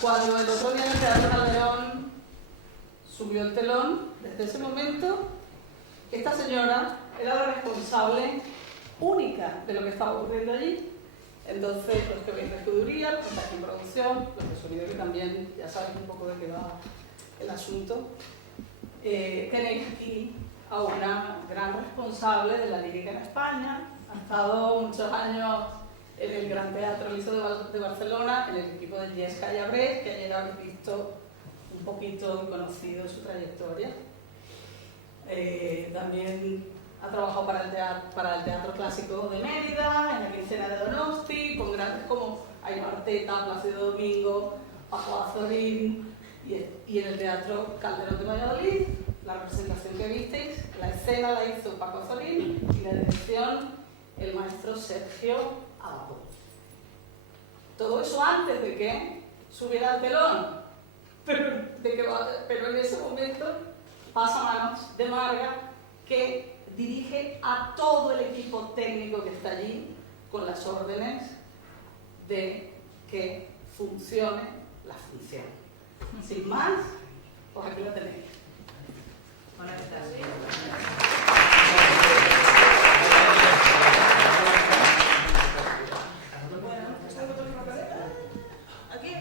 Cuando el otro día en el Teatro Calderón subió el telón, desde ese momento, esta señora era la responsable única de lo que estaba ocurriendo allí. Entonces, los que veis de Regiduría, los que estáis en producción, los de sonido, que también ya sabéis un poco de qué va el asunto, tenéis aquí a una gran responsable de la lírica en España. Ha estado muchos años en el Gran Teatro Liceo de Barcelona, en el equipo de Jess Callabrés, que ayer habéis visto un poquito y conocido su trayectoria. También ha trabajado para el Teatro Clásico de Mérida, en la Quincena de Donosti, con grandes como Aino Arteta, Plácido Domingo, Paco Azorín, y en el Teatro Calderón de Valladolid. La representación que visteis, la escena la hizo Paco Azorín y la dirección el maestro Sergio Abado. Todo eso antes de que subiera al telón, pero en ese momento pasa a manos de Marga, que dirige a todo el equipo técnico que está allí con las órdenes de que funcione la función. Sin más, pues aquí lo tenéis. Hola, ¿qué tal? Bueno, ¿está botón en la cabeza? ¿Aquí?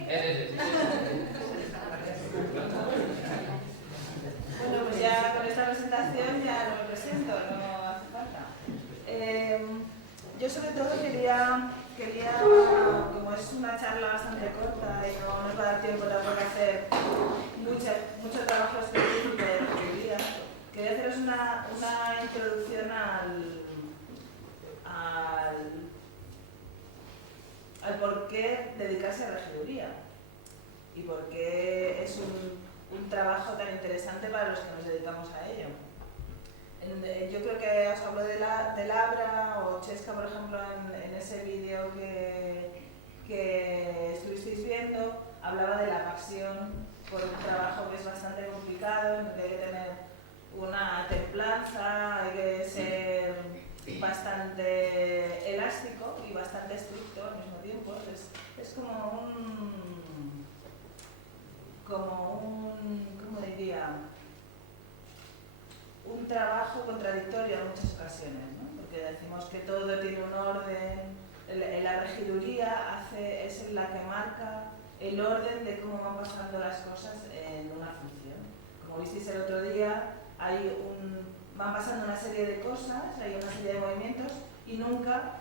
Bueno, pues ya con esta presentación ya no me presento, no hace falta. Yo sobre todo quería, como es una charla bastante corta y no nos va a dar tiempo tampoco a hacer mucho trabajo específico de regiduría, quería haceros una introducción al por qué dedicarse a regiduría y por qué es un trabajo tan interesante para los que nos dedicamos a ello. Yo creo que os hablo de Labra o Chesca, por ejemplo, en ese vídeo que estuvisteis viendo, hablaba de la pasión por un trabajo que es bastante complicado, en el que hay que tener una templanza, hay que ser bastante elástico y bastante estricto al mismo tiempo. Es como un ¿cómo diría? Un trabajo contradictorio en muchas ocasiones, ¿no? Porque decimos que todo tiene un orden, la regiduría es la que marca el orden de cómo van pasando las cosas en una función. Como visteis el otro día, van pasando una serie de cosas, hay una serie de movimientos y nunca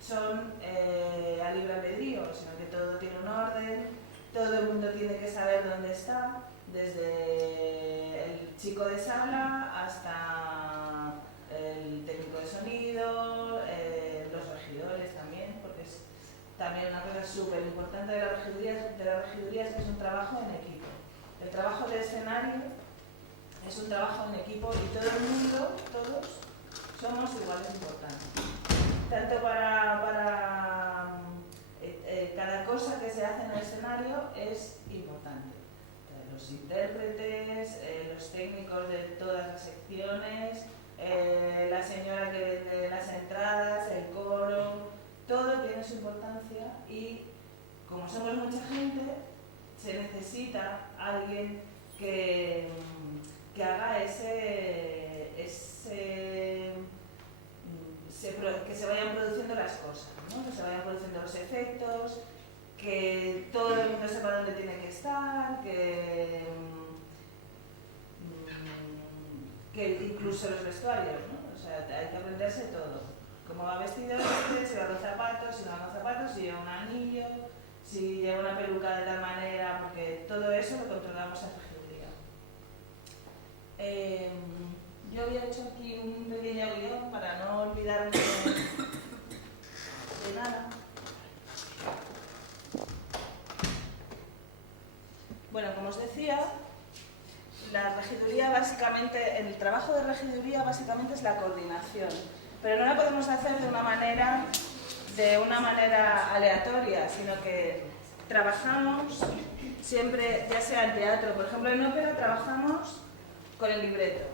son a libre albedrío, sino que todo tiene un orden, todo el mundo tiene que saber dónde está, desde el chico de sala hasta el técnico de sonido, los regidores también, porque es también una cosa súper importante de la regiduría es que es un trabajo en equipo. El trabajo de escenario es un trabajo en equipo y todo el mundo, todos, somos igual de importantes. Tanto para cada cosa que se hace en el escenario es importante. Los intérpretes, los técnicos de todas las secciones, la señora que vende las entradas, el coro, todo tiene su importancia y como somos mucha gente, se necesita alguien que haga que se vayan produciendo las cosas, ¿no? Que se vayan produciendo los efectos, que todo el mundo sepa dónde tiene que estar, que incluso los vestuarios, ¿no? O sea, hay que aprenderse todo. Cómo va vestido, si va con zapatos, si no va con zapatos, si lleva un anillo, si lleva una peluca de tal manera, porque todo eso lo controlamos en regiduría. Yo había hecho aquí un pequeño guión para no olvidarme de nada. Bueno, como os decía, la regiduría básicamente, el trabajo de regiduría básicamente es la coordinación, pero no la podemos hacer de una manera aleatoria, sino que trabajamos siempre, ya sea en teatro, por ejemplo en ópera trabajamos con el libreto,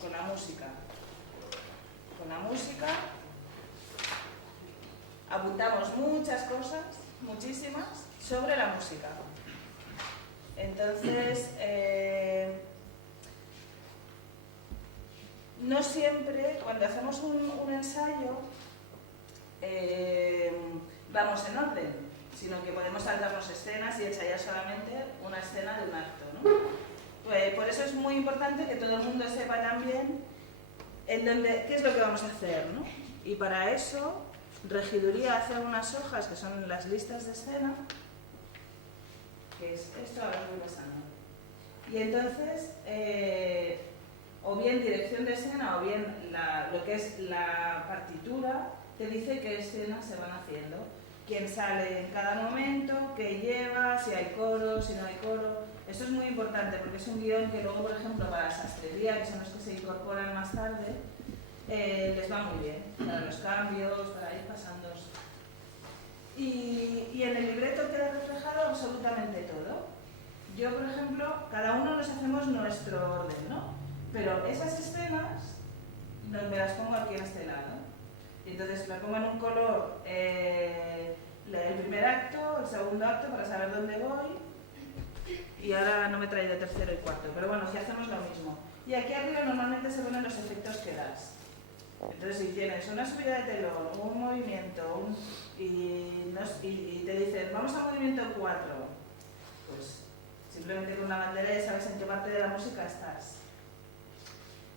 con la música. Con la música apuntamos muchas cosas muchísimas, sobre la música. Entonces, no siempre, cuando hacemos un ensayo, vamos en orden, sino que podemos saltarnos escenas y ensayar solamente una escena de un acto, ¿no? Pues por eso es muy importante que todo el mundo sepa también qué es lo que vamos a hacer, ¿no? Y para eso, Regiduría hace unas hojas que son las listas de escena, que es esto, ahora os voy pasando. Y entonces, o bien dirección de escena o bien lo que es la partitura, te dice qué escenas se van haciendo, quién sale en cada momento, qué lleva, si hay coro, si no hay coro. Esto es muy importante porque es un guión que luego, por ejemplo, para la sastrería, que son los que se incorporan más tarde, les va muy bien, para los cambios, para ir pasando. Y en el libreto queda reflejado absolutamente todo. Yo, por ejemplo, cada uno nos hacemos nuestro orden, ¿no? Pero esas escenas me las pongo aquí en este lado. Y entonces me pongo en un color el primer acto, el segundo acto, para saber dónde voy. Y ahora no me he traído el tercero y cuarto, pero bueno, si hacemos lo mismo. Y aquí arriba normalmente se ponen los efectos que das. Entonces, si tienes una subida de telón, un movimiento, y te dicen, vamos a movimiento 4, pues simplemente con una bandera ya sabes en qué parte de la música estás.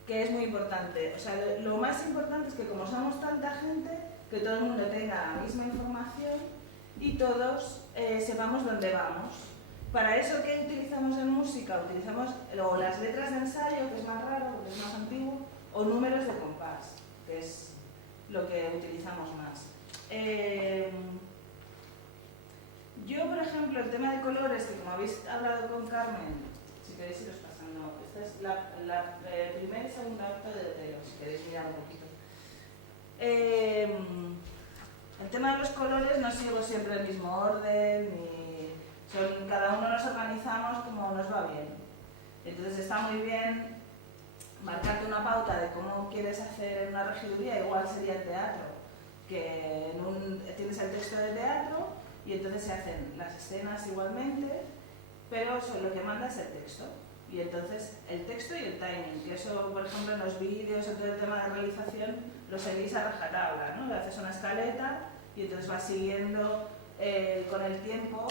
Que es muy importante. O sea, lo más importante es que como somos tanta gente, que todo el mundo tenga la misma información y todos sepamos dónde vamos. Para eso, ¿qué utilizamos en música? Utilizamos o las letras de ensayo, que es más raro, porque es más antiguo, o números de compás, que es lo que utilizamos más. Yo, por ejemplo, el tema de colores, que como habéis hablado con Carmen, si queréis iros pasando, esta es la primer y segundo acto de Otelo, si queréis mirar un poquito. El tema de los colores no sigo siempre el mismo orden, cada uno nos organizamos como nos va bien. Entonces está muy bien marcarte una pauta de cómo quieres hacer una regiduría, igual sería el teatro, que tienes el texto de teatro y entonces se hacen las escenas igualmente, pero lo que manda es el texto. Y entonces el texto y el timing, que eso, por ejemplo, en los vídeos, en todo el tema de realización, lo seguís a rajatabla, ¿no? Le haces una escaleta y entonces vas siguiendo con el tiempo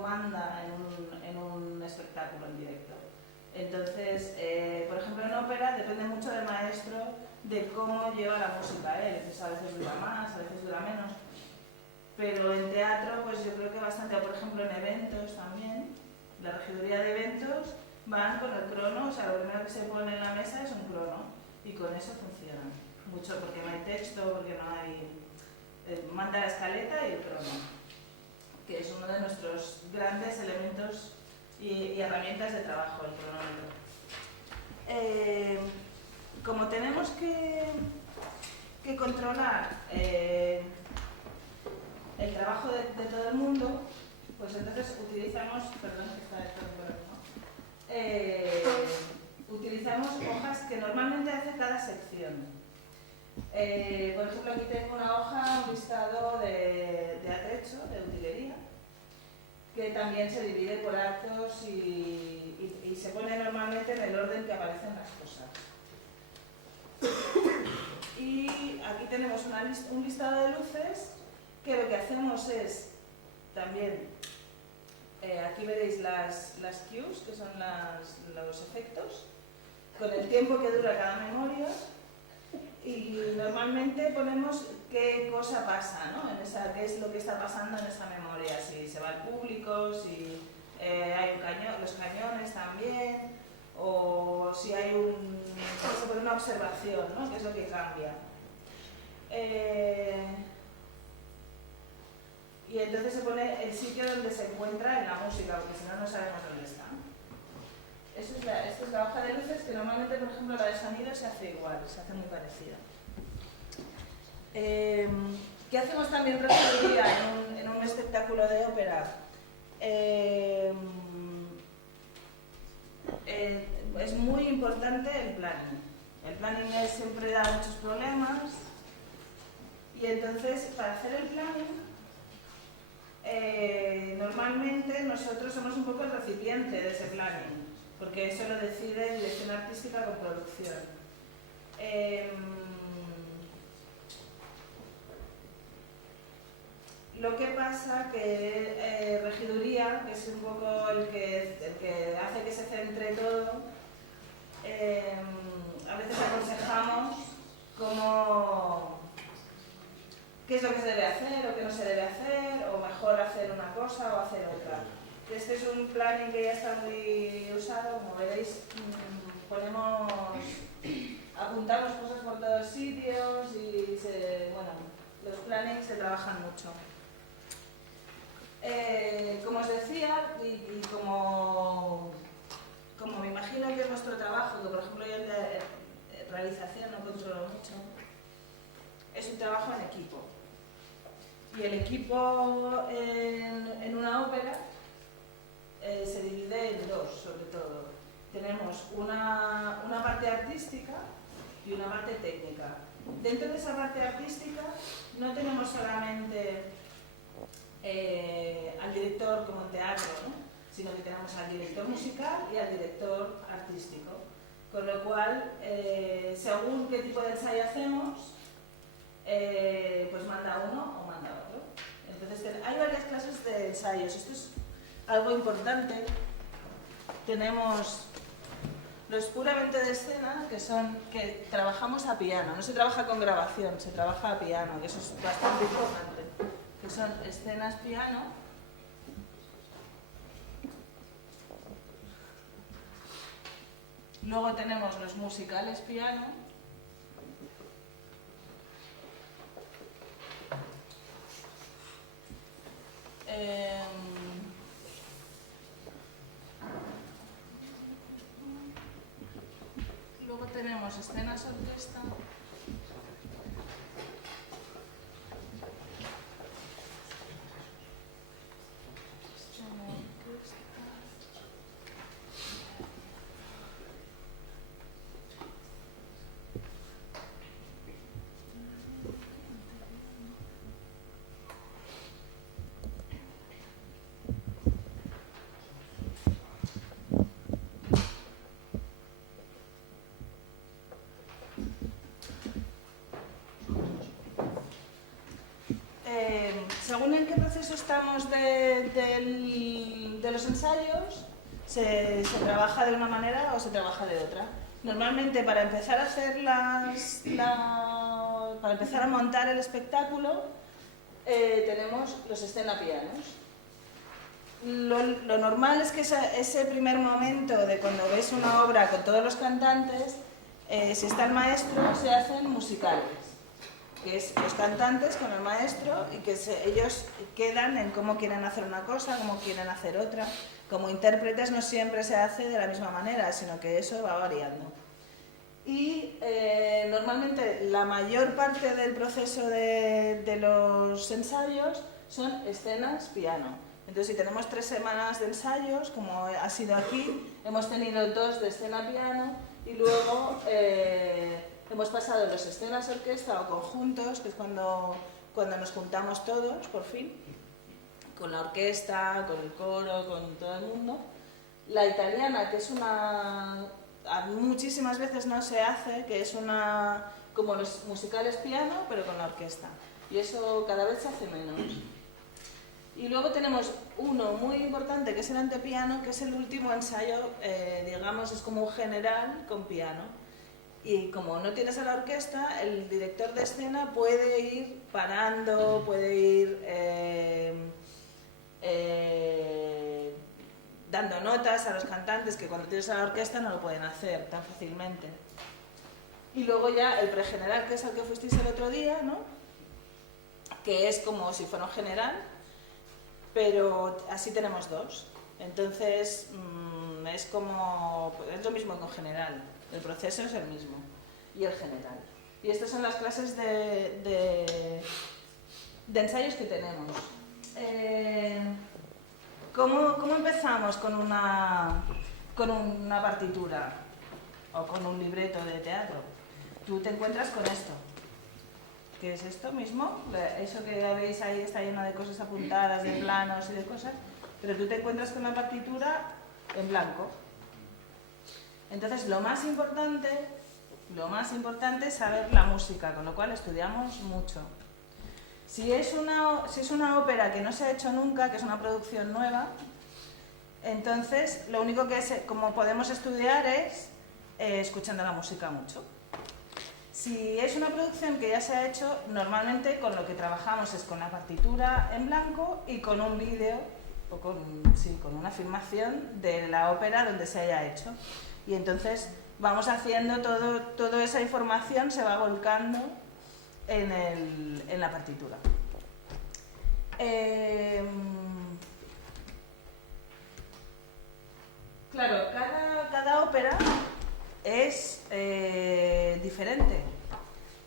manda en un espectáculo en directo. Entonces, por ejemplo, en ópera depende mucho del maestro de cómo lleva la música. A veces dura más, a veces dura menos. Pero en teatro, pues yo creo que bastante, por ejemplo, en eventos también, la regiduría de eventos van con el crono, o sea, lo primero que se pone en la mesa es un crono, y con eso funciona. Mucho porque no hay texto, porque no hay... manda la escaleta y el crono, que es uno de nuestros grandes elementos y herramientas de trabajo, el cronómetro. Como tenemos que controlar el trabajo de todo el mundo, pues entonces utilizamos, perdón que está esto por aquí, ¿no? Utilizamos hojas que normalmente hace cada sección. Por ejemplo, aquí tengo una hoja, un listado de atrecho, de utilería, que también se divide por actos y se pone normalmente en el orden que aparecen las cosas. Y aquí tenemos un listado de luces, que lo que hacemos es también, aquí veréis las cues, que son los efectos, con el tiempo que dura cada memoria. Y normalmente ponemos qué cosa pasa, ¿no? Qué es lo que está pasando en esa memoria, si se va al público, si hay los cañones también, o si hay se pone una observación, ¿no? ¿Qué es lo que cambia? Y entonces se pone el sitio donde se encuentra en la música, porque si no, no sabemos dónde está. Esta es la hoja de luces, que normalmente, por ejemplo, la de sonido se hace igual, se hace muy parecida. ¿Qué hacemos también regiduría en un espectáculo de ópera? Es muy importante el planning. El planning siempre da muchos problemas y entonces para hacer el planning normalmente nosotros somos un poco el recipiente de ese planning, porque eso lo decide dirección artística con producción. Lo que pasa que regiduría, que es un poco el que hace que se centre todo, a veces aconsejamos qué es lo que se debe hacer o qué no se debe hacer, o mejor hacer una cosa o hacer otra. Este es un planning que ya está muy usado, como veréis, apuntamos cosas por todos sitios y los plannings se trabajan mucho. Como os decía, y como me imagino que es vuestro trabajo, que por ejemplo yo en la realización no controlo mucho, es un trabajo en equipo. Y el equipo en una ópera se divide en dos, sobre todo. Tenemos una parte artística y una parte técnica. Dentro de esa parte artística no tenemos solamente al director como en teatro, ¿no? Sino que tenemos al director musical y al director artístico. Con lo cual, según qué tipo de ensayo hacemos, pues manda uno o manda otro. Entonces, hay varias clases de ensayos. Esto es algo importante. Tenemos los puramente de escena, que trabajamos a piano. No se trabaja con grabación, se trabaja a piano, que eso es bastante importante. Que son escenas piano. Luego tenemos los musicales piano. Luego tenemos escenas orquesta. Según en qué proceso estamos de los ensayos, se trabaja de una manera o se trabaja de otra. Normalmente para empezar a hacer para empezar a montar el espectáculo, tenemos los escena-pianos. Lo normal es que ese primer momento de cuando ves una obra con todos los cantantes, si está el maestro, se hacen musicales, que es los cantantes con el maestro y que ellos quedan en cómo quieren hacer una cosa, cómo quieren hacer otra. Como intérpretes no siempre se hace de la misma manera, sino que eso va variando. Y normalmente la mayor parte del proceso de los ensayos son escenas piano. Entonces, si tenemos 3 semanas de ensayos, como ha sido aquí, hemos tenido 2 de escena piano y luego hemos pasado los escenas orquesta o conjuntos, que es cuando nos juntamos todos, por fin, con la orquesta, con el coro, con todo el mundo. La italiana, que es muchísimas veces no se hace, que es como los musicales piano, pero con la orquesta. Y eso cada vez se hace menos. Y luego tenemos uno muy importante, que es el antepiano, que es el último ensayo, digamos, es como un general con piano. Y como no tienes a la orquesta, el director de escena puede ir parando, puede ir dando notas a los cantantes, que cuando tienes a la orquesta no lo pueden hacer tan fácilmente. Y luego ya el pregeneral, que es el que fuisteis el otro día, ¿no? Que es como si fuera un general, pero así tenemos 2. Entonces es lo mismo que un general, el proceso es el mismo, y el general. Y estas son las clases de ensayos que tenemos. ¿Cómo empezamos con una partitura o con un libreto de teatro? Tú te encuentras con esto. que es esto mismo, eso que veis ahí está lleno de cosas apuntadas, de planos y de cosas, pero tú te encuentras con la partitura en blanco. Entonces lo más importante es saber la música, con lo cual estudiamos mucho. Si es una ópera que no se ha hecho nunca, que es una producción nueva, entonces lo único como podemos estudiar es escuchando la música mucho. Si es una producción que ya se ha hecho, normalmente con lo que trabajamos es con la partitura en blanco y con un vídeo o con una filmación de la ópera donde se haya hecho. Y entonces vamos haciendo toda esa información se va volcando en la partitura. Claro, cada ópera es diferente,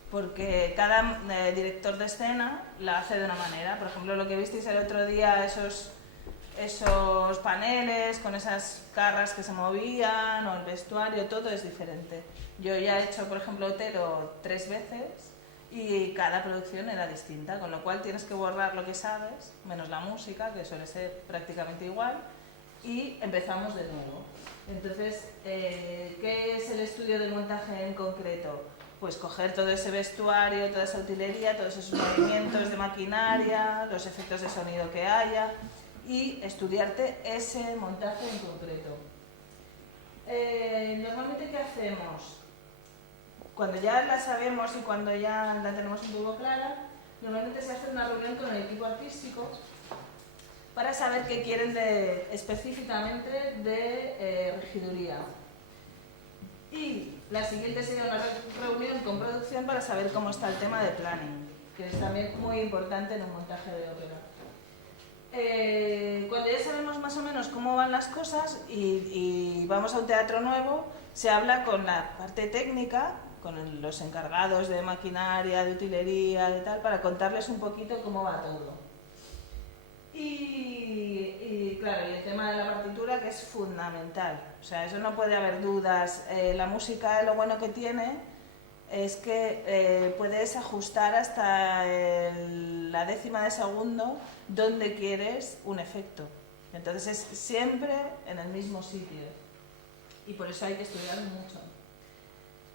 porque cada director de escena la hace de una manera. Por ejemplo, lo que visteis el otro día, esos paneles con esas carras que se movían, o el vestuario, todo es diferente. Yo ya he hecho, por ejemplo, Otelo 3 veces y cada producción era distinta, con lo cual tienes que borrar lo que sabes, menos la música, que suele ser prácticamente igual, y empezamos de nuevo. Entonces, ¿qué es el estudio de montaje en concreto? Pues coger todo ese vestuario, toda esa utilería, todos esos movimientos de maquinaria, los efectos de sonido que haya, y estudiarte ese montaje en concreto. Normalmente, ¿qué hacemos? Cuando ya la sabemos y cuando ya la tenemos un poco clara, normalmente se hace una reunión con el equipo artístico para saber qué quieren específicamente de regiduría. Y la siguiente sería una reunión con producción para saber cómo está el tema de planning, que es también muy importante en un montaje de ópera. Cuando ya sabemos más o menos cómo van las cosas y vamos a un teatro nuevo, se habla con la parte técnica, con los encargados de maquinaria, de utilería y tal, para contarles un poquito cómo va todo. Y claro, y el tema de la partitura, que es fundamental, o sea, eso no puede haber dudas. La música, lo bueno que tiene es que puedes ajustar hasta la décima de segundo donde quieres un efecto. Entonces es siempre en el mismo sitio y por eso hay que estudiar mucho.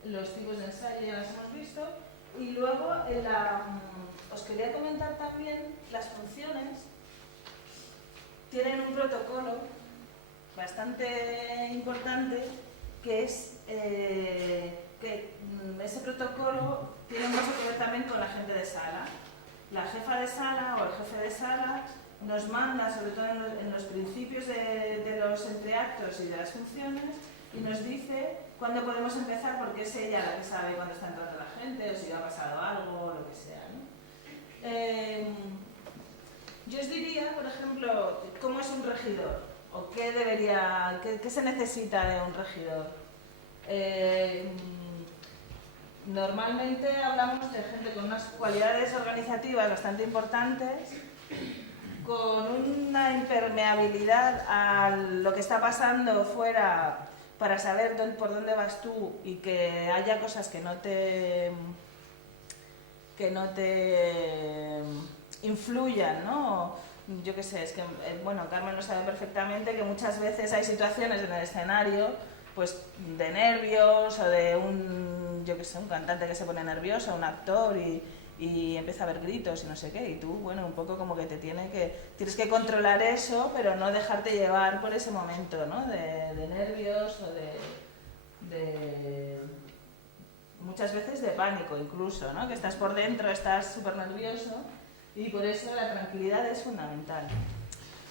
Los tipos de ensayo ya los hemos visto y luego os quería comentar también las funciones. Tienen un protocolo bastante importante que es que ese protocolo tiene mucho que ver también con la gente de sala. La jefa de sala o el jefe de sala nos manda, sobre todo en los principios de los entreactos y de las funciones, y nos dice cuándo podemos empezar, porque es ella la que sabe cuándo está entrando la gente o si ha pasado algo o lo que sea, ¿no? Yo os diría, por ejemplo, cómo es un regidor o qué se necesita de un regidor. Normalmente hablamos de gente con unas cualidades organizativas bastante importantes, con una impermeabilidad a lo que está pasando fuera para saber por dónde vas tú y que haya cosas que no te influyan, ¿no? Yo qué sé, es que, bueno, Carmen lo sabe perfectamente que muchas veces hay situaciones en el escenario, pues de nervios o de un cantante que se pone nervioso, un actor y empieza a haber gritos y no sé qué, y tú, bueno, un poco como que tienes que controlar eso, pero no dejarte llevar por ese momento, ¿no? De nervios o de muchas veces de pánico incluso, ¿no? Que estás por dentro, estás súper nervioso y por eso la tranquilidad es fundamental.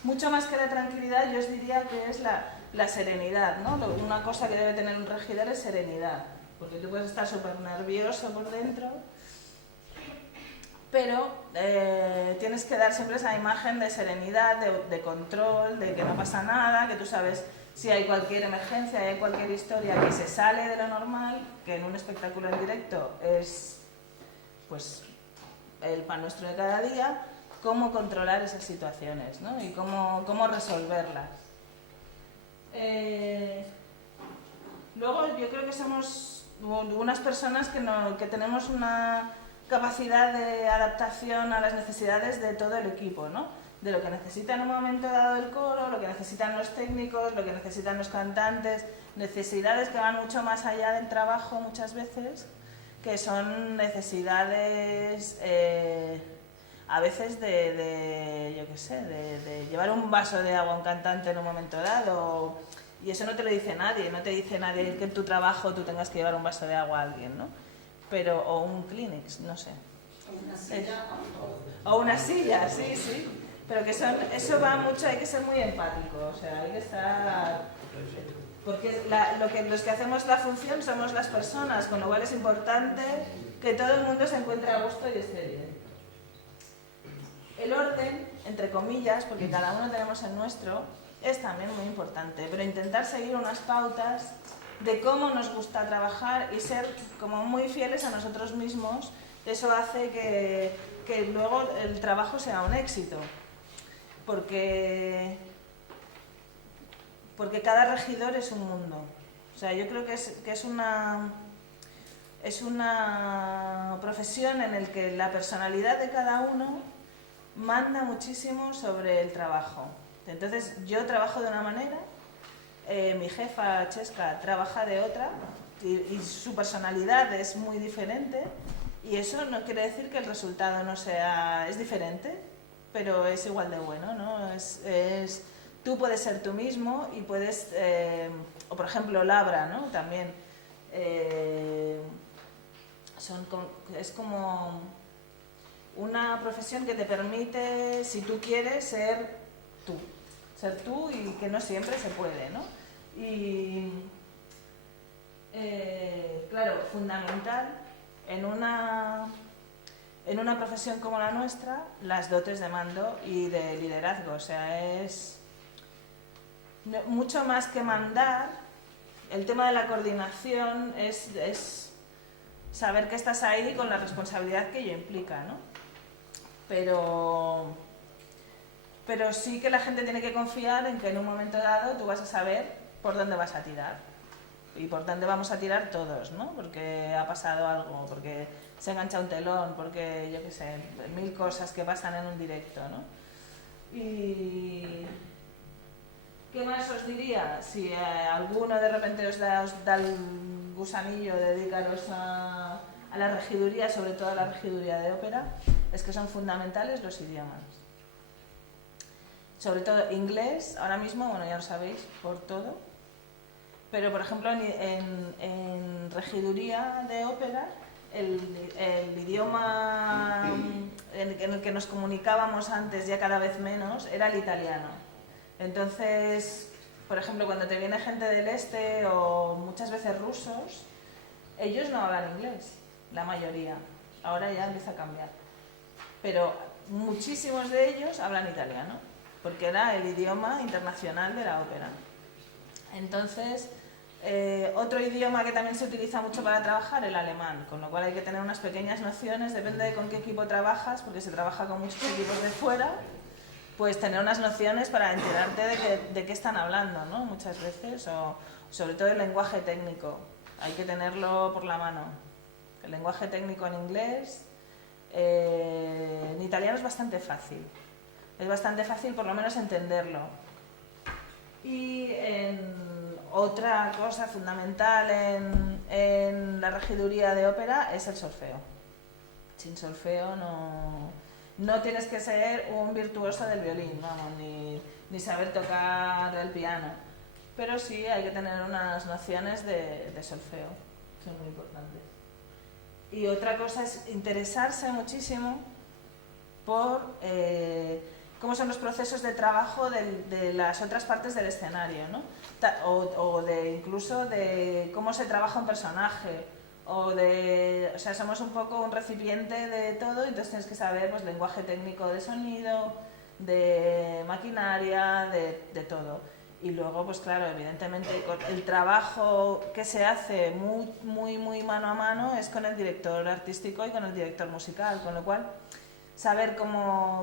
Mucho más que la tranquilidad, yo os diría que es la serenidad, ¿no? Una cosa que debe tener un regidor es serenidad, porque tú puedes estar súper nervioso por dentro, pero tienes que dar siempre esa imagen de serenidad, de control, de que no pasa nada, que tú sabes si hay cualquier emergencia, hay cualquier historia que se sale de lo normal, que en un espectáculo en directo es pues el pan nuestro de cada día, cómo controlar esas situaciones, ¿no? Y cómo resolverlas. Luego yo creo que somos unas personas que tenemos capacidad de adaptación a las necesidades de todo el equipo, ¿no? De lo que necesita en un momento dado el coro, lo que necesitan los técnicos, lo que necesitan los cantantes, necesidades que van mucho más allá del trabajo muchas veces, que son necesidades a veces yo qué sé, de llevar un vaso de agua a un cantante en un momento dado, y eso no te lo dice nadie, no te dice nadie que en tu trabajo tú tengas que llevar un vaso de agua a alguien, ¿no? Pero, o un Kleenex, no sé. Una silla, o una silla, sí, sí. Pero que eso va mucho, hay que ser muy empático, o sea, hay que estar... Porque los que hacemos la función somos las personas, con lo cual es importante que todo el mundo se encuentre a gusto y esté bien. El orden, entre comillas, porque cada uno tenemos el nuestro, es también muy importante, pero intentar seguir unas pautas de cómo nos gusta trabajar y ser como muy fieles a nosotros mismos, eso hace que luego el trabajo sea un éxito. Porque cada regidor es un mundo. O sea, yo creo que es una profesión en la que la personalidad de cada uno manda muchísimo sobre el trabajo. Entonces, yo trabajo de una manera, mi jefa Chesca trabaja de otra y su personalidad es muy diferente, y eso no quiere decir que el resultado no sea... es diferente, pero es igual de bueno, ¿no? Tú puedes ser tú mismo y puedes... o por ejemplo Labra, ¿no? También es como una profesión que te permite, si tú quieres, ser tú y que no siempre se puede, ¿no? Y claro, fundamental en una profesión como la nuestra, las dotes de mando y de liderazgo. O sea, es mucho más que mandar. El tema de la coordinación es saber que estás ahí con la responsabilidad que ello implica, ¿no? Pero sí que la gente tiene que confiar en que en un momento dado tú vas a saber por dónde vas a tirar. Y por dónde vamos a tirar todos, ¿no? Porque ha pasado algo, porque se engancha un telón, porque, yo qué sé, 1000 cosas que pasan en un directo, ¿no? Y... ¿qué más os diría? Si alguno de repente os da el gusanillo de dedicaros a la regiduría, sobre todo a la regiduría de ópera, es que son fundamentales los idiomas. Sobre todo inglés, ahora mismo, bueno, ya lo sabéis, por todo. Pero, por ejemplo, en regiduría de ópera, el idioma en el que nos comunicábamos antes, ya cada vez menos, era el italiano. Entonces, por ejemplo, cuando te viene gente del este o muchas veces rusos, ellos no hablan inglés, la mayoría. Ahora ya empieza a cambiar. Pero muchísimos de ellos hablan italiano, porque era el idioma internacional de la ópera. Entonces, otro idioma que también se utiliza mucho para trabajar, el alemán, con lo cual hay que tener unas pequeñas nociones, depende de con qué equipo trabajas, porque se trabaja con muchos equipos de fuera, pues tener unas nociones para enterarte de qué están hablando, ¿no? Muchas veces, o sobre todo el lenguaje técnico, hay que tenerlo por la mano. El lenguaje técnico en inglés, en italiano es bastante fácil por lo menos entenderlo. Y otra cosa fundamental en la regiduría de ópera es el solfeo. Sin solfeo no tienes que ser un virtuoso del violín, vamos, ni saber tocar el piano, pero sí hay que tener unas nociones de solfeo, son muy importantes. Y otra cosa es interesarse muchísimo por cómo son los procesos de trabajo de las otras partes del escenario, ¿no? O incluso de cómo se trabaja un personaje, o sea, somos un poco un recipiente de todo, entonces tienes que saber, pues, lenguaje técnico de sonido, de maquinaria, de todo. Y luego, pues claro, evidentemente el trabajo que se hace muy mano a mano es con el director artístico y con el director musical, con lo cual saber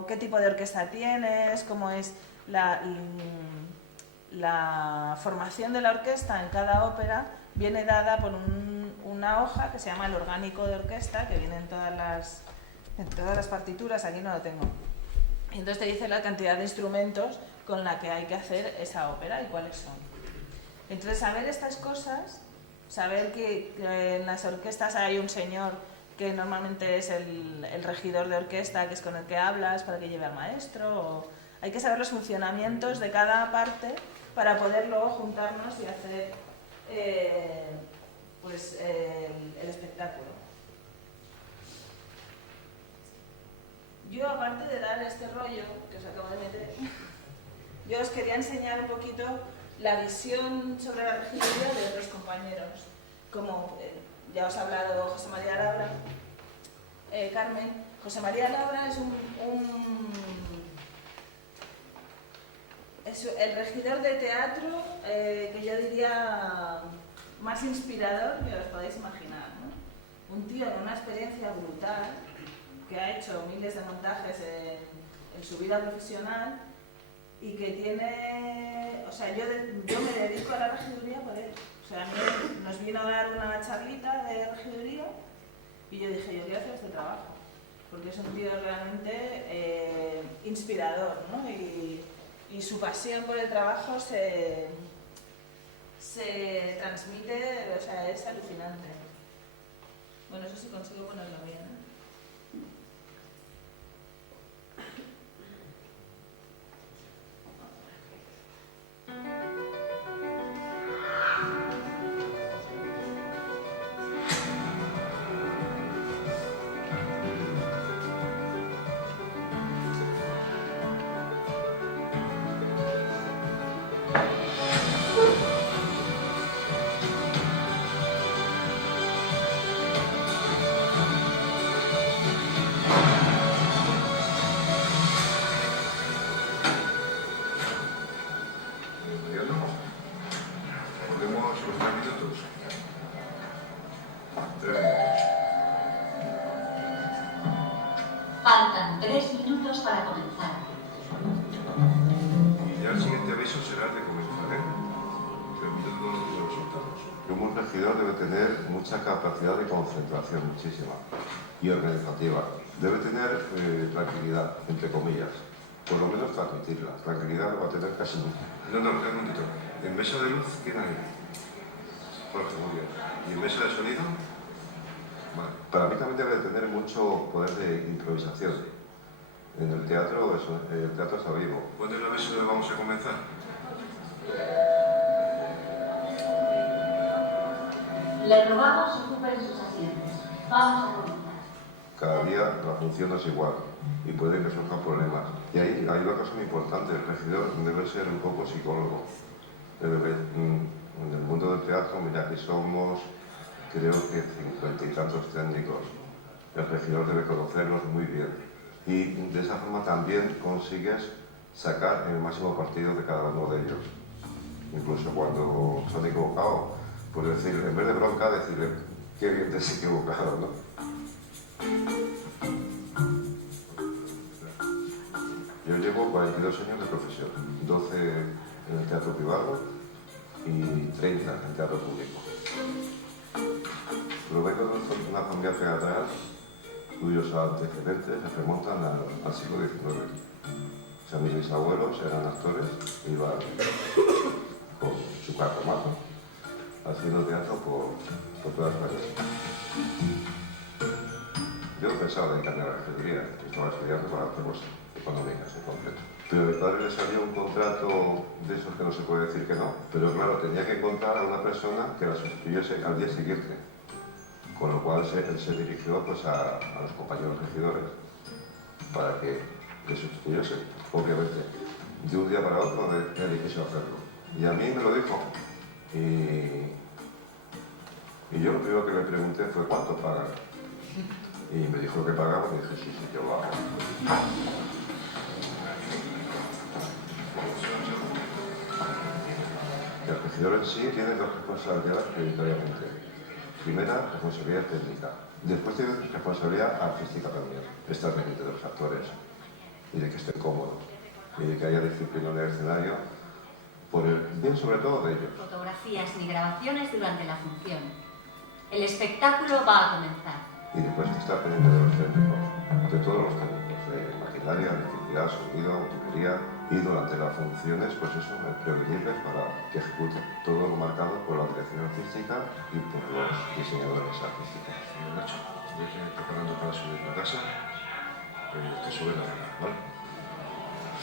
qué tipo de orquesta tienes, cómo es la formación de la orquesta en cada ópera, viene dada por una hoja que se llama el orgánico de orquesta, que viene en todas las partituras, aquí no lo tengo. Y entonces te dice la cantidad de instrumentos con la que hay que hacer esa ópera y cuáles son. Entonces, saber estas cosas, saber que en las orquestas hay un señor que normalmente es el regidor de orquesta, que es con el que hablas para que lleve al maestro, o hay que saber los funcionamientos de cada parte para poder luego juntarnos y hacer el espectáculo. Yo, aparte de dar este rollo que os acabo de meter, yo os quería enseñar un poquito la visión sobre la regiduría de otros compañeros. Como ya os ha hablado José María Labra, Carmen, José María Labra es es el regidor de teatro que yo diría más inspirador que os podéis imaginar, ¿no? Un tío con una experiencia brutal, que ha hecho miles de montajes en su vida profesional y que tiene... O sea, yo me dedico a la regiduría por él. O sea, a mí nos vino a dar una charlita de regiduría y yo dije, yo quiero hacer este trabajo, porque es un tío realmente inspirador, ¿no? Y su pasión por el trabajo se transmite, o sea, es alucinante. Bueno, eso sí consigo ponerlo bien, ¿eh? Faltan 3 minutos para comenzar. Y ya el siguiente aviso será el de comenzar, ¿eh? 3 minutos y los soltamos. Un regidor debe tener mucha capacidad de concentración, muchísima, y organizativa. Debe tener tranquilidad, entre comillas. Por lo menos transmitirla. Tranquilidad lo va a tener casi nunca. No, un momentito. ¿En mesa de luz quién hay? Jorge, muy bien. ¿Y en mesa de sonido? Vale. Para mí también debe tener mucho poder de improvisación. En el teatro está vivo. ¿Cuándo es la mesa donde vamos a comenzar? Le rogamos ocupen sus asientos. Vamos a comenzar. Cada día la función no es igual y puede que surjan problemas. Y ahí hay una cosa muy importante, el regidor debe ser un poco psicólogo. En el mundo del teatro, mira que somos, creo que 50 y tantos técnicos, el regidor debe conocerlos muy bien. Y de esa forma también consigues sacar el máximo partido de cada uno de ellos. Incluso cuando son equivocados, pues decir, en vez de bronca, decirle, qué bien te has equivocado, ¿no? Yo llevo 42 años de profesión, 12 en el teatro privado y 30 en el teatro público. Provengo de una familia teatral cuyos antecedentes se remontan al siglo XIX. O sea, mis bisabuelos eran actores, iban con su carromato haciendo teatro por todas partes. Yo pensaba dedicarme a la regiduría, estaba estudiando para temas económicas en concreto. Pero a mi padre le salió un contrato de esos que no se puede decir que no, pero claro, tenía que encontrar a una persona que la sustituyese al día siguiente. Con lo cual él se dirigió pues, a los compañeros regidores para que le sustituyesen. Obviamente, de un día para otro él quiso hacerlo. Y a mí me lo dijo. Y yo lo primero que le pregunté fue ¿cuánto pagan? Y me dijo que pagaba y dije sí, yo lo hago. El regidor en sí tiene dos responsabilidades prioritariamente. Primera, responsabilidad técnica. Después tiene responsabilidad artística también. Estar pendiente de los actores y de que estén cómodos y de que haya disciplina en el escenario por el bien sobre todo de ellos. Fotografías ni grabaciones durante la función. El espectáculo va a comenzar. Y después está pendiente de los técnicos, de todos los técnicos, de maquinaria, electricidad, sonido, utilería, y durante las funciones, pues eso, prevenibles para que ejecuten todo lo marcado por la dirección artística y por los diseñadores artísticos. Nacho, voy a ir preparando para subir la casa, que sube la gana, ¿vale?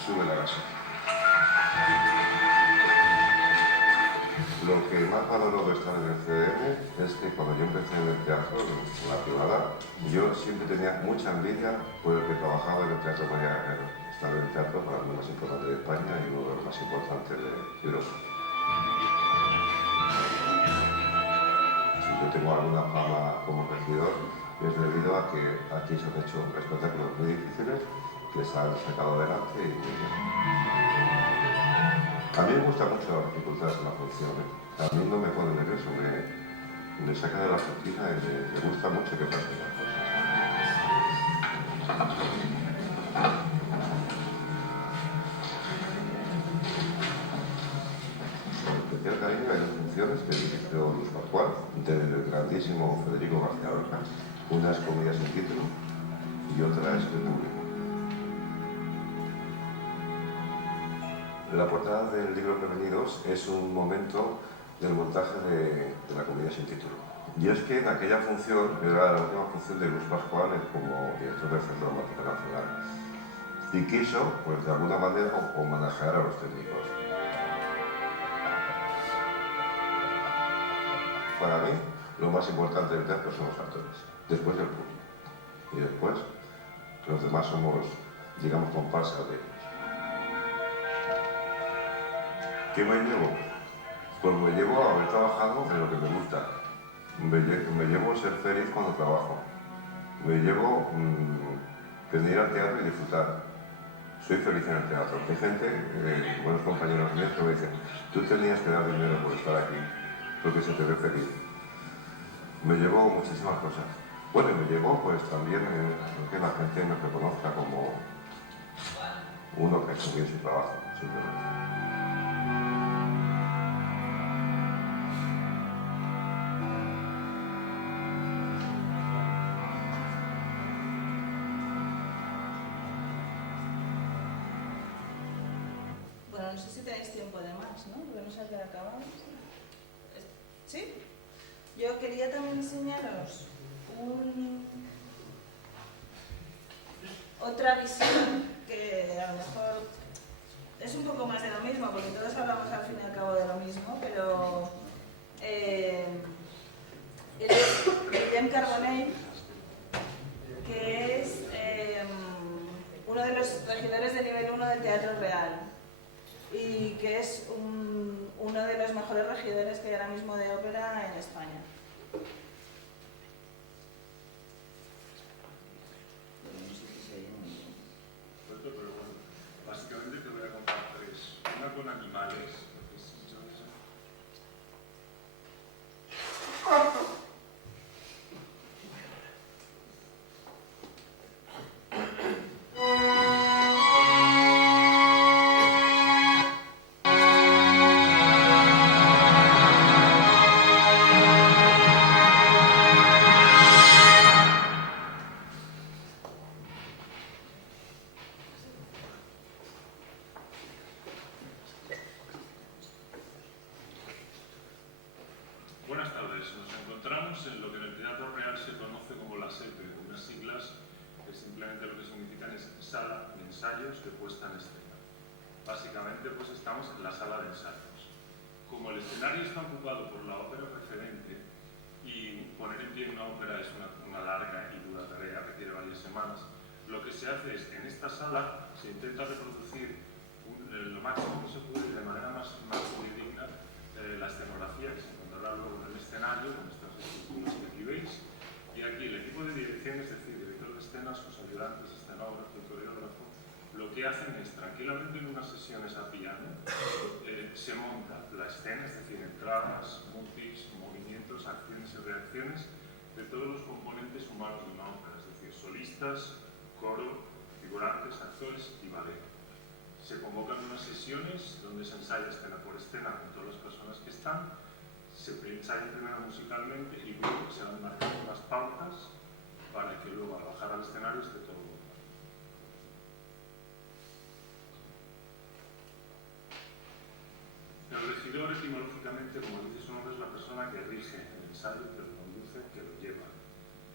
Sube la casa. Lo que más valoro de estar en el CDM es que cuando yo empecé en el teatro, en la privada, yo siempre tenía mucha envidia por el que trabajaba en el Teatro María Guerrero. Estaba en el teatro para mí más importante de España y uno de los más importantes de Europa. Si yo tengo alguna fama como regidor, es debido a que aquí se han hecho espectáculos muy difíciles que se han sacado adelante y muy bien. A mí me gustan mucho las dificultades en la función. A mí no me pone nervioso, me saca de la rutina y me gusta mucho que pasen las cosas. Con especial cariño hay dos funciones que dirigió Luis Pascual, del grandísimo Federico García Lorca. Una es Comida sin título y otra es El Público. La portada del libro Prevenidos es un momento del montaje de la Comida sin título. Y es que en aquella función era la última función de Luis Pascual como director del Centro Dramático Nacional. Y quiso, pues de alguna manera, homenajear a los técnicos. Para mí, lo más importante del teatro son los actores, después del público. Y después, los demás somos, digamos, comparsas de ellos. ¿Qué me llevo? Pues me llevo a haber trabajado en lo que me gusta. Me llevo a ser feliz cuando trabajo. Me llevo venir al teatro y disfrutar. Soy feliz en el teatro. Hay gente, buenos compañeros míos, que me dicen, tú tenías que dar dinero por estar aquí, porque se te ve feliz. Me llevo muchísimas cosas. Bueno, y me llevo pues también que la gente me reconozca como uno que ha hecho bien su trabajo, simplemente. Bueno, no sé si tenéis tiempo de más, ¿no? Porque no sé a qué hora acabamos. ¿Sí? Yo quería también enseñaros otra visión que a lo mejor es un poco más de lo mismo, porque todos hablamos al fin y al cabo de lo mismo, pero Guillem Carbonell, que es uno de los regidores de nivel 1 del Teatro Real y que es uno de los mejores regidores que hay ahora mismo de ópera en España. Pero bueno, básicamente te voy a contar tres. Una con animales, porque es mucho eso. Buenas tardes. Nos encontramos en lo que en el Teatro Real se conoce como la SEPE, unas siglas que simplemente lo que significan es Sala de Ensayos de Puesta en Escena. Básicamente, pues estamos en la sala de ensayos. Como el escenario está ocupado por la ópera preferente y poner en pie una ópera es una larga y dura tarea, requiere varias semanas, lo que se hace es, en esta sala, se intenta reproducir lo máximo que se puede de manera más digna la escenografía que se encontrará luego en el escenario, con estas estructuras que aquí veis, y aquí el equipo de dirección, es decir, director de escenas, sus ayudantes, escenógrafo y coreógrafo, lo que hacen es, tranquilamente en unas sesiones a piano, se monta la escena, es decir, entradas, multis, movimientos, acciones y reacciones de todos los componentes humanos de una ópera, es decir, solistas, coro, figurantes, actores y ballet. Se convocan unas sesiones donde se ensaya escena por escena con todas las personas que están, se se ensaye primero musicalmente y luego se van marcando las pautas para que luego al bajar al escenario esté todo bien. El regidor, etimológicamente, como dice su nombre, es la persona que rige el ensayo, que lo conduce, que lo lleva.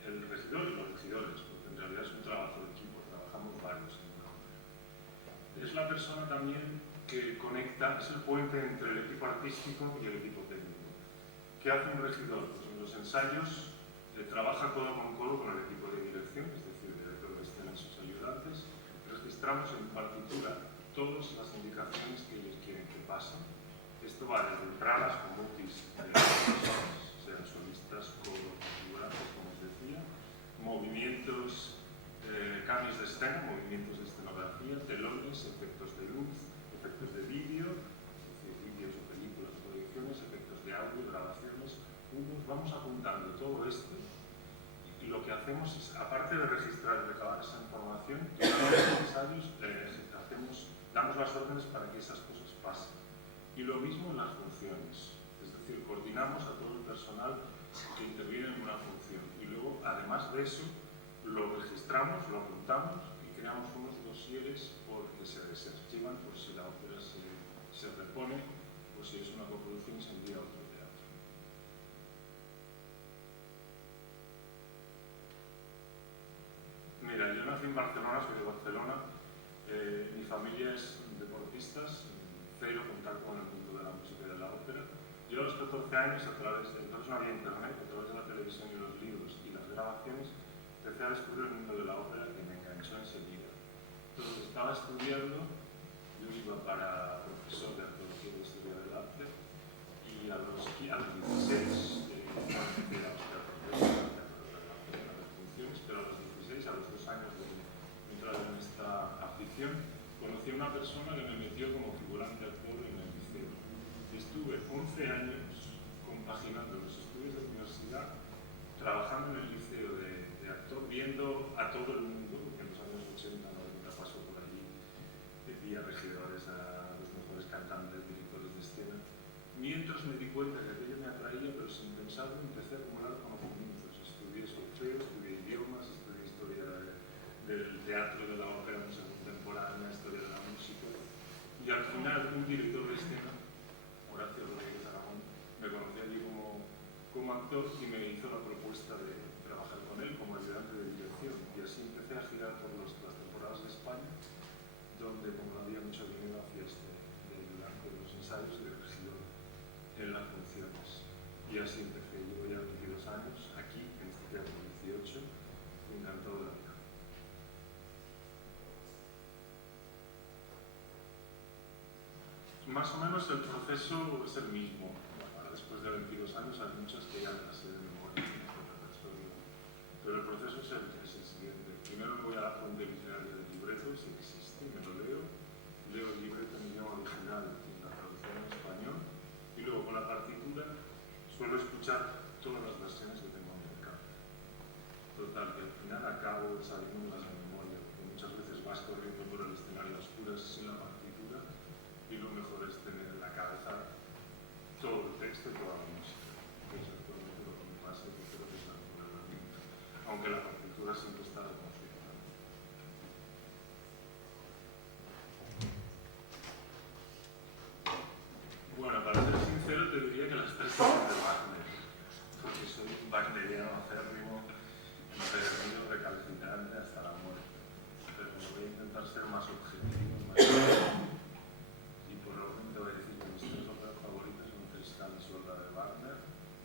El regidor y los regidores, porque en realidad es un trabajo de equipo, trabajamos varios. Es la persona también que conecta, es el puente entre el equipo artístico y el equipo técnico. ¿Qué hace un regidor? Pues en los ensayos trabaja codo con codo con el equipo de dirección, es decir, el director de escena y sus ayudantes. Registramos en partitura todas las indicaciones que ellos quieren que pasen. Esto va desde entradas con mutis, sean solistas, coro, figurantes, como os decía, movimientos, cambios de escena, movimientos de escenografía, telones, efectos de luz, efectos de vídeo, es decir, vídeos o películas, proyecciones, efectos de audio, grabaciones, vamos apuntando todo esto y lo que hacemos es, aparte de registrar y recabar esa información, en los ensayos damos las órdenes para que esas cosas pasen. Y lo mismo en las funciones, es decir, coordinamos a todo el personal que interviene en una función y luego, además de eso, lo registramos, lo apuntamos y creamos unos dosieres porque se archivan por si la ópera se repone o si es una coproducción se envía a otro teatro. Mira, yo nací en Barcelona, soy de Barcelona, mi familia es deportistas, cero contacto con el mundo de la música y de la ópera. Yo a los 14 años, entonces no había internet, a través de la televisión y los libros y las grabaciones, empecé a descubrir el mundo de la ópera que me enganchó enseguida. Entonces estaba estudiando, yo iba para profesor de antropología y historia del arte y a los 16 empecé a buscar funciones, pero a los 16, a los 2 años de entrar en esta afición, conocí a una persona que me metió como figurante actor en el liceo. Estuve 11 años compaginando los estudios de universidad, trabajando en el liceo de actor, viendo a todo el mundo, porque en los años 80, 90 pasó por allí, vi a regidores, a los mejores cantantes, directores de escena, mientras me di cuenta que aquello me atraía, pero sin pensarlo empecé a acumular conocimientos. Estudié solfeo, estudié idiomas, estudié historia del teatro, de la ópera, música contemporánea, historia de la música, y al final un director de escena, Horacio Rodríguez Aragón, me conocí allí como actor y me hizo la propuesta de trabajar con él como ayudante de dirección, y así empecé a girar por las temporadas de España, donde como no había mucho dinero hacía de ayudante de los ensayos y de regidor en las funciones, y así empecé. Llevo ya 22 años aquí en este teatro 18, encantado de la vida. Más o menos el proceso es el mismo. Ahora, después de 22 años hay muchas que ya me las sé de memoria, pero el proceso es el siguiente. Primero me voy a la fuente literaria del libreto, si existe, me lo leo el libreto en idioma original y la traducción en español, y luego con la partitura suelo escuchar todas las versiones que tengo en el mercado. Total, que al final acabo saliendo las de memoria, porque muchas veces vas corriendo por el escenario a oscuras sin la partitura, y lo mejor es tener en la cabeza todo el texto y toda la música, que es actualmente lo que me pasa y que creo que es la herramienta, aunque la partitura siempre está de consulta. Bueno, para ser sincero te diría que las tres son de Wagner, porque soy un wagneriano acérrimo, empedernido, recalcitrante hasta la muerte, pero voy a intentar ser más objetivo, más y por orden te voy a decir que mis tres óperas favoritas son Tristan y Isolda de Wagner,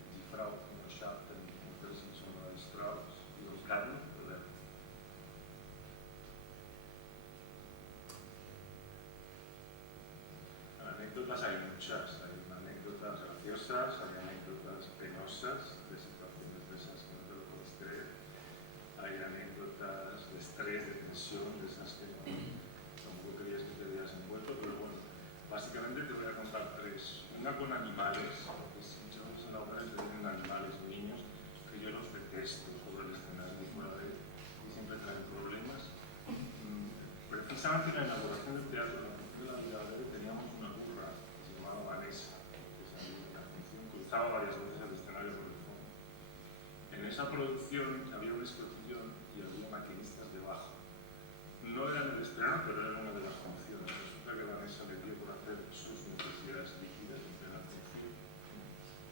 Die Frau von Schatten, Mujeres en sombra de Strauss y Los Carlos de Verdi. Anécdotas hay muchas, hay anécdotas graciosas, hay anécdotas penosas, de situaciones de esas que no te lo puedes creer, hay anécdotas de estrés, de tensión, de esas que tampoco querías que te veas envuelto, pero bueno, básicamente te voy a contar tres. Una con animales, porque muchas veces en la obra se ven animales, niños, que yo los detesto sobre el escenario y fuera de él, y siempre traen problemas. Precisamente en la inauguración del teatro, en la función de la Vida teníamos una burra que se llamaba Vanessa, que salía de la función, cruzaba varias veces esa producción había un escotillón y había maquinistas debajo. No era en el estreno, pero era una de las funciones. Resulta que Vanessa le dio por hacer sus necesidades líquidas en plena función.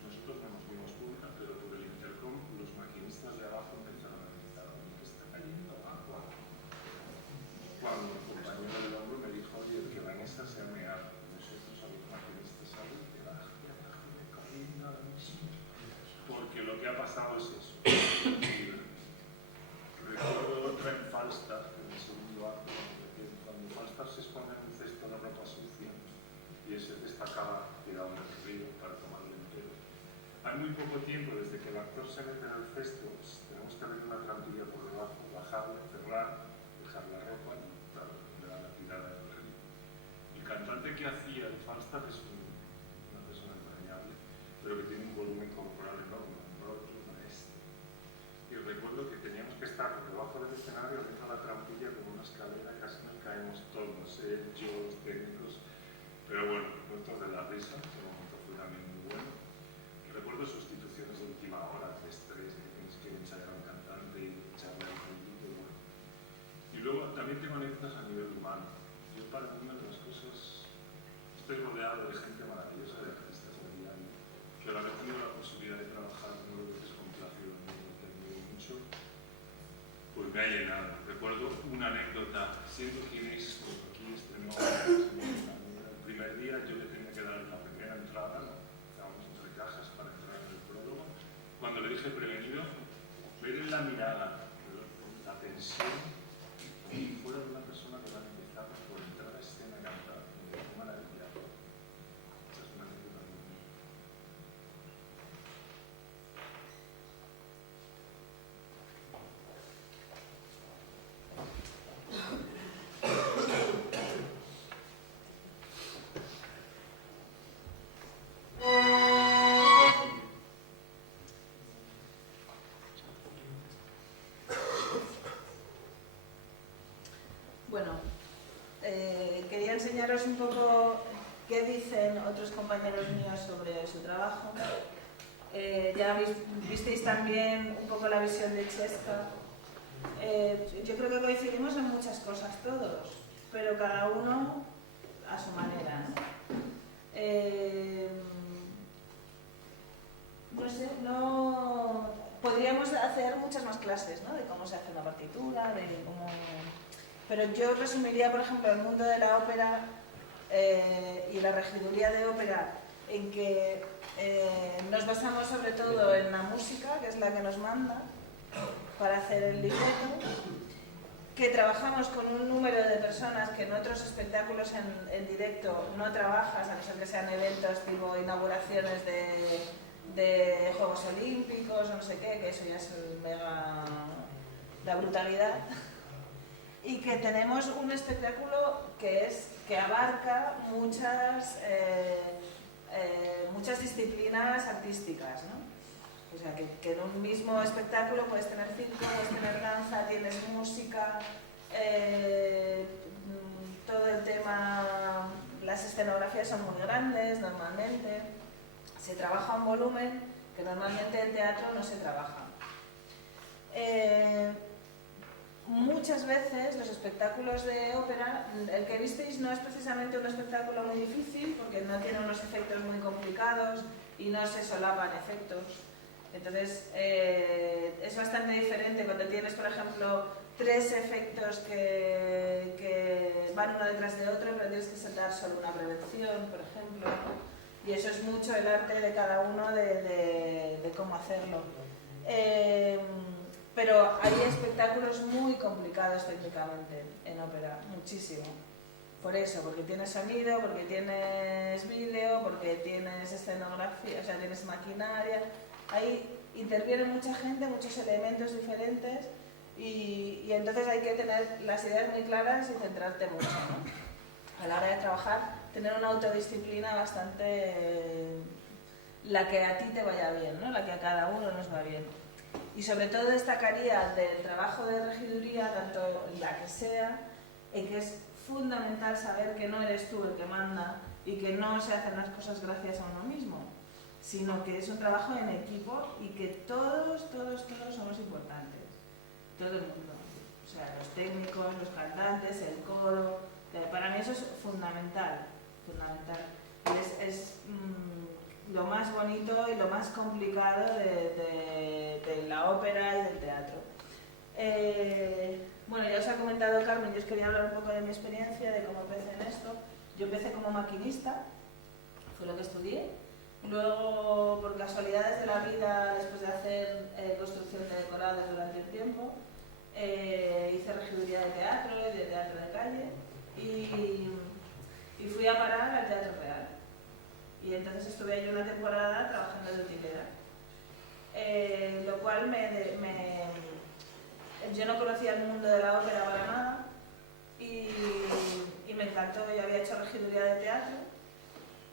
Nosotros no nos dimos cuenta, pero por el intercom los maquinistas de abajo empezaron a gritar: ¿dónde está cayendo agua? Cuando el compañero del hombro me dijo: oye, que Vanessa se ha meado. Nosotros a los maquinistas saben que abajo de cayendo ahora mismo. Porque lo que ha pasado es eso. Recuerdo otra en Falstaff, en el segundo acto, cuando Falstaff se esconde en un cesto de ropa sucia y ese destacaba tirado en el río para tomarlo entero. Hay muy poco tiempo desde que el actor se mete en el cesto, pues, tenemos que abrir una trampilla por debajo, bajarla, cerrar, dejar la ropa y claro, le da la tirada en el río. El cantante que hacía el Falstaff es una persona entrañable, pero que tiene un volumen corporal enorme, un rostro maestro. Y recuerdo que teníamos que estar por debajo del escenario abriendo la trampilla con una escalera, casi nos caemos todos, yo, los técnicos, pero bueno, nosotros de la risa, ese momento fue también muy bueno. Y recuerdo sustituciones de última hora, 3-3, que tienes que ensayar a un cantante y echarle el ruidito, bueno. Y luego también tengo anécdotas a nivel humano. Yo para mí una de las cosas, estoy rodeado de gente maravillosa, de artistas de diario, que al haber tenido la posibilidad de trabajar nueve veces con Plácido Domingo, que admiro mucho, pues me ha llenado. Recuerdo una anécdota, siendo quien es, pues aquí estrenó el primer día, yo le tenía que dar la primera entrada, ¿no? Estábamos entre cajas para entrar en el prólogo. Cuando le dije prevenido, ver en la mirada la tensión, como si fuera de una persona que va a empezar por entrar a escena a cantar. Me quedé maravillado. Esa es una anécdota muy bonita. Bueno, quería enseñaros un poco qué dicen otros compañeros míos sobre su trabajo. Ya visteis también un poco la visión de Chesca. Yo creo que coincidimos en muchas cosas todos, pero cada uno a su manera, ¿no? No sé, podríamos hacer muchas más clases, ¿no? De cómo se hace una partitura, de cómo... Pero yo resumiría, por ejemplo, el mundo de la ópera y la regiduría de ópera en que nos basamos sobre todo en la música, que es la que nos manda, para hacer el libreto, que trabajamos con un número de personas que en otros espectáculos en directo no trabajas, a no ser que sean eventos tipo inauguraciones de Juegos Olímpicos o no sé qué, que eso ya es mega la brutalidad. Y que tenemos un espectáculo que abarca muchas disciplinas artísticas, ¿no? O sea, que en un mismo espectáculo puedes tener circo, puedes tener danza, tienes música, todo el tema, las escenografías son muy grandes normalmente, se trabaja un volumen que normalmente en teatro no se trabaja. Muchas veces los espectáculos de ópera, el que visteis no es precisamente un espectáculo muy difícil porque no tiene unos efectos muy complicados y no se solapan efectos. Entonces es bastante diferente cuando tienes, por ejemplo, 3 efectos que van uno detrás de otro, pero tienes que saltar solo una prevención, por ejemplo. Y eso es mucho el arte de cada uno de cómo hacerlo. Pero hay espectáculos muy complicados técnicamente en ópera, muchísimo. Por eso, porque tienes sonido, porque tienes vídeo, porque tienes escenografía, o sea, tienes maquinaria. Ahí interviene mucha gente, muchos elementos diferentes y entonces hay que tener las ideas muy claras y centrarte mucho, ¿no? A la hora de trabajar, tener una autodisciplina bastante... la que a ti te vaya bien, ¿no? La que a cada uno nos va bien. Y sobre todo destacaría del trabajo de regiduría, tanto la que sea, en que es fundamental saber que no eres tú el que manda y que no se hacen las cosas gracias a uno mismo. sino que es un trabajo en equipo y que todos somos importantes, todo el mundo, o sea, los técnicos, los cantantes, el coro, para mí eso es fundamental. Es lo más bonito y lo más complicado de la ópera y del teatro. Bueno, ya os ha comentado Carmen, yo os quería hablar un poco de mi experiencia, de cómo empecé en esto. Yo empecé como maquinista, fue lo que estudié. Luego, por casualidades de la vida, después de hacer construcción de decorados durante un tiempo, hice regiduría de teatro y de teatro de calle y fui a parar al Teatro Real. Y entonces estuve ahí una temporada trabajando de utilera, lo cual yo no conocía el mundo de la ópera para nada y me encantó. Yo había hecho regiduría de teatro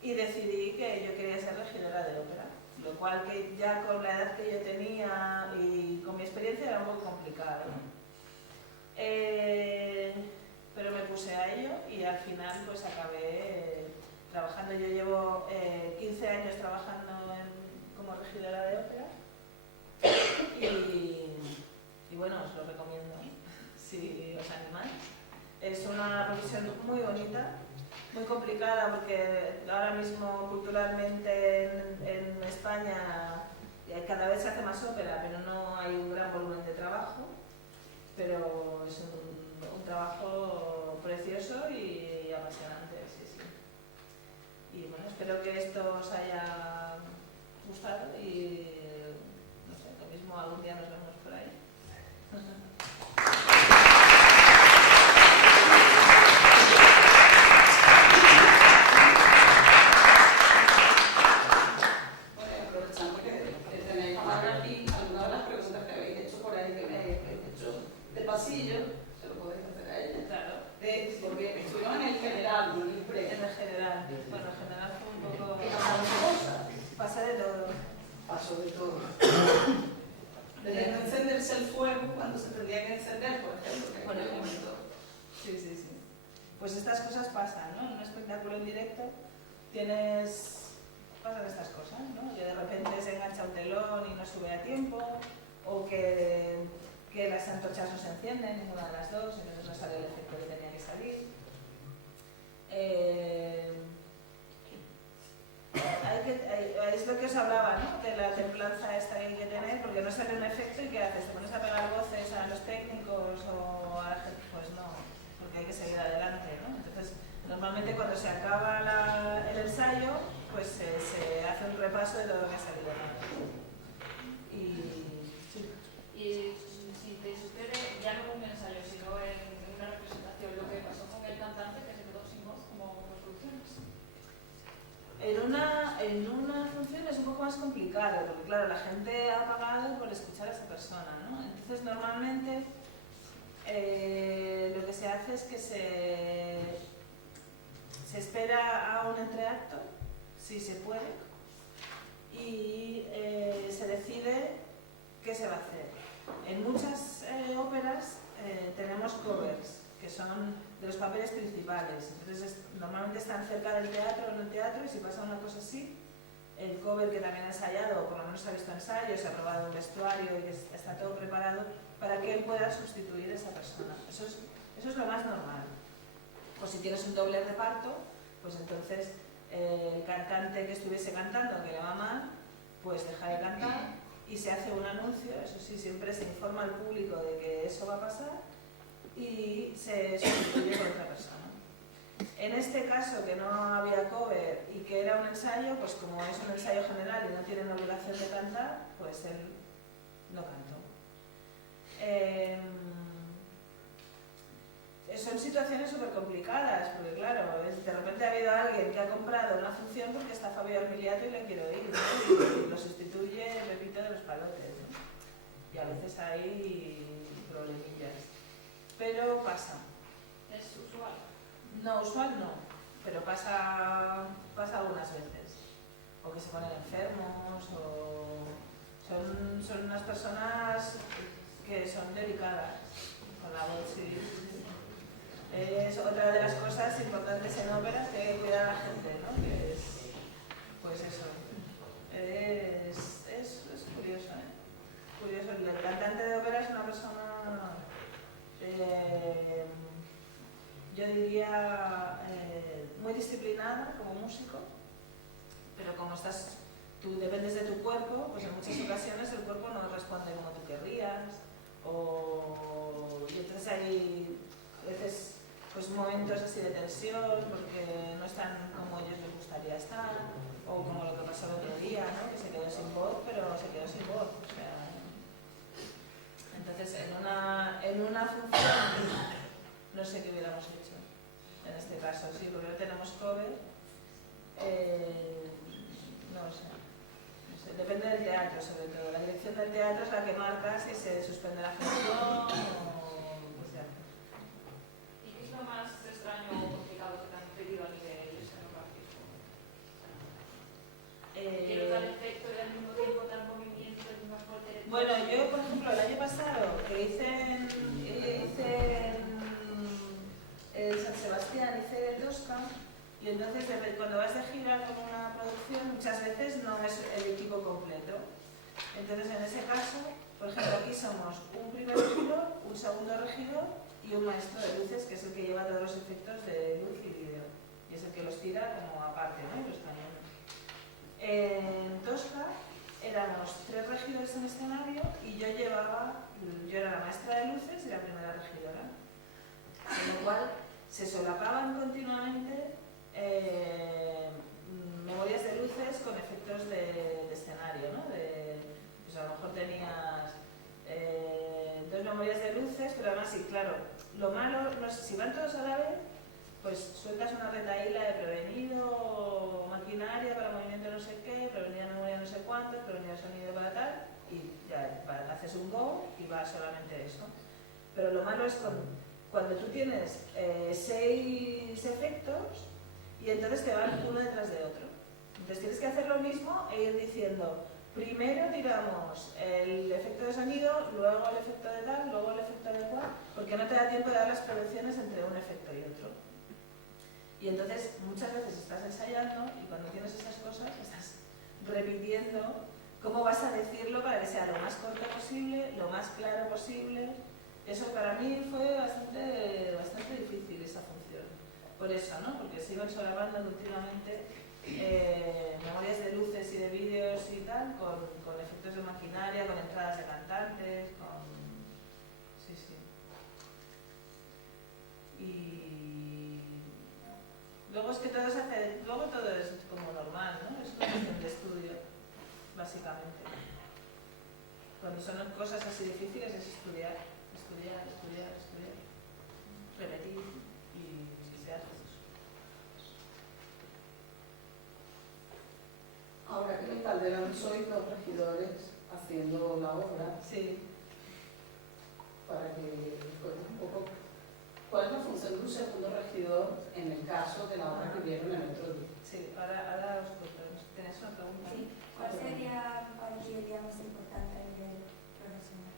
y decidí que yo quería ser regidora de ópera, lo cual que ya con la edad que yo tenía y con mi experiencia era un poco complicado. Pero me puse a ello y al final pues acabé trabajando. Yo llevo 15 años trabajando como regidora de ópera y bueno, os lo recomiendo si os animáis. Es una profesión muy bonita, muy complicada porque ahora mismo culturalmente en España cada vez se hace más ópera, pero no hay un gran volumen de trabajo, pero es un trabajo precioso y apasionante, sí. Y bueno, espero que esto os haya gustado y no sé, lo mismo algún día nos vemos por ahí. Aprovechando que tenéis a Mario aquí, algunas de las preguntas que habéis hecho por ahí, que me habéis hecho de pasillo, se lo podéis hacer a ella. Claro. Porque estuvimos en el general, no en el pre. En el general. Bueno, en general fue un poco... ¿Qué pasamos cosas? Pasa de todo. Pasó de todo. Desde no encenderse el fuego cuando se tendría que encender, por ejemplo. Por ejemplo. Sí. Pues estas cosas pasan, ¿no? En un espectáculo en directo pasan estas cosas, ¿no? Que de repente se engancha un telón y no sube a tiempo, o que las antorchas no se encienden, ninguna de las dos, entonces no sale el efecto que tenía que salir. Es lo que os hablaba, ¿no? De la templanza esta que hay que tener, porque no sale un efecto y ¿qué haces? ¿Te pones a pegar voces a los técnicos o a la gente? Pues no, porque hay que seguir adelante, ¿no? Entonces, normalmente cuando se acaba el ensayo, pues se hace un repaso de todo lo que ha salido mal. Y si te sucede, ya no en un ensayo, sino en una representación, lo que pasó con el cantante que se quedó sin voz, ¿cómo solucionas? En una función es un poco más complicado, porque claro, la gente ha pagado por escuchar a esa persona, ¿no? Entonces normalmente lo que se hace es que se espera a un entreacto, si se puede, y se decide qué se va a hacer. En muchas óperas tenemos covers, que son de los papeles principales. Entonces normalmente están cerca del teatro o en el teatro, y si pasa una cosa así, el cover que también ha ensayado, o por lo menos ha visto ensayos, se ha probado un vestuario y que está todo preparado para que él pueda sustituir a esa persona. Eso es lo más normal. O si tienes un doble reparto, pues entonces el cantante que estuviese cantando, que le va mal, pues deja de cantar y se hace un anuncio. Eso sí, siempre se informa al público de que eso va a pasar y se sustituye por otra persona. En este caso, que no había cover y que era un ensayo, pues como es un ensayo general y no tienen obligación de cantar, pues él no cantó. Son situaciones súper complicadas, porque claro, de repente ha habido alguien que ha comprado una función porque está Fabio Armiliato y le quiere oír, ¿no? Y lo sustituye, repito, de los palotes, ¿no? Y a veces hay problemillas. Pero pasa. ¿Es usual? No, usual no, pero pasa algunas veces. O que se ponen enfermos, o son unas personas que son delicadas con la voz. Sí. Es otra de las cosas importantes en óperas, que hay que cuidar a la gente, ¿no? Que es, pues eso, como estás, tú dependes de tu cuerpo, pues en muchas ocasiones el cuerpo no responde como tú querrías, y entonces hay a veces pues momentos así de tensión porque no están como ellos les gustaría estar, o como lo que pasó el otro día, ¿no? Que se quedó sin voz, pero se quedó sin voz. O sea, entonces en una función no sé qué hubiéramos hecho en este caso, sí, porque no tenemos cover, no sé. Depende del teatro, sobre todo. La dirección del teatro es la que marca si se suspende la función o qué se hace. ¿Y qué es lo más extraño o complicado que te han pedido a nivel escenográfico? Quiero dar efecto y al mismo tiempo dar movimiento y una fuerte... Bueno, yo, por ejemplo, el año pasado que hice en San Sebastián, hice Tosca. Y entonces, cuando vas de gira con una producción, muchas veces no es el equipo completo. Entonces, en ese caso, por ejemplo, aquí somos un primer regidor, un segundo regidor y un maestro de luces, que es el que lleva todos los efectos de luz y vídeo. Y es el que los tira como aparte, ¿no? Y los cañones. En Tosca éramos 3 regidores en escenario y yo era la maestra de luces y la primera regidora. Con lo cual, se solapaban continuamente memorias de luces con efectos de escenario, ¿no? Pues a lo mejor tenías 2 memorias de luces, pero además sí, claro, lo malo, no sé, si van todos a la vez, pues sueltas una retahíla de prevenido maquinaria para movimiento no sé qué, prevenida memoria no sé cuántos, prevenida sonido para tal, y ya haces un go y va solamente eso. Pero lo malo es cuando tú tienes 6 efectos, y entonces te van uno detrás de otro. Entonces tienes que hacer lo mismo e ir diciendo, primero tiramos el efecto de sonido, luego el efecto de tal, luego el efecto de cual, porque no te da tiempo de dar las producciones entre un efecto y otro. Y entonces muchas veces estás ensayando y cuando tienes esas cosas estás repitiendo cómo vas a decirlo para que sea lo más corto posible, lo más claro posible. Eso para mí fue bastante difícil, esa función. Por eso, ¿no? Porque se iban solapando continuamente memorias de luces y de vídeos y tal, con efectos de maquinaria, con entradas de cantantes, Sí, sí. Y luego es que todo es como normal, ¿no? Es una cuestión de estudio, básicamente. Cuando son cosas así difíciles es estudiar, repetir y se hace eso. Ahora que en Calderón sois 2 regidores haciendo la obra, Sí. para que recuerden un poco cuál es la función de un segundo regidor en el caso de la obra que vieron el otro día. Sí, ahora os cuento. ¿Tenés una pregunta? Sí. ¿Cuál sería para ti el día más importante a nivel profesional?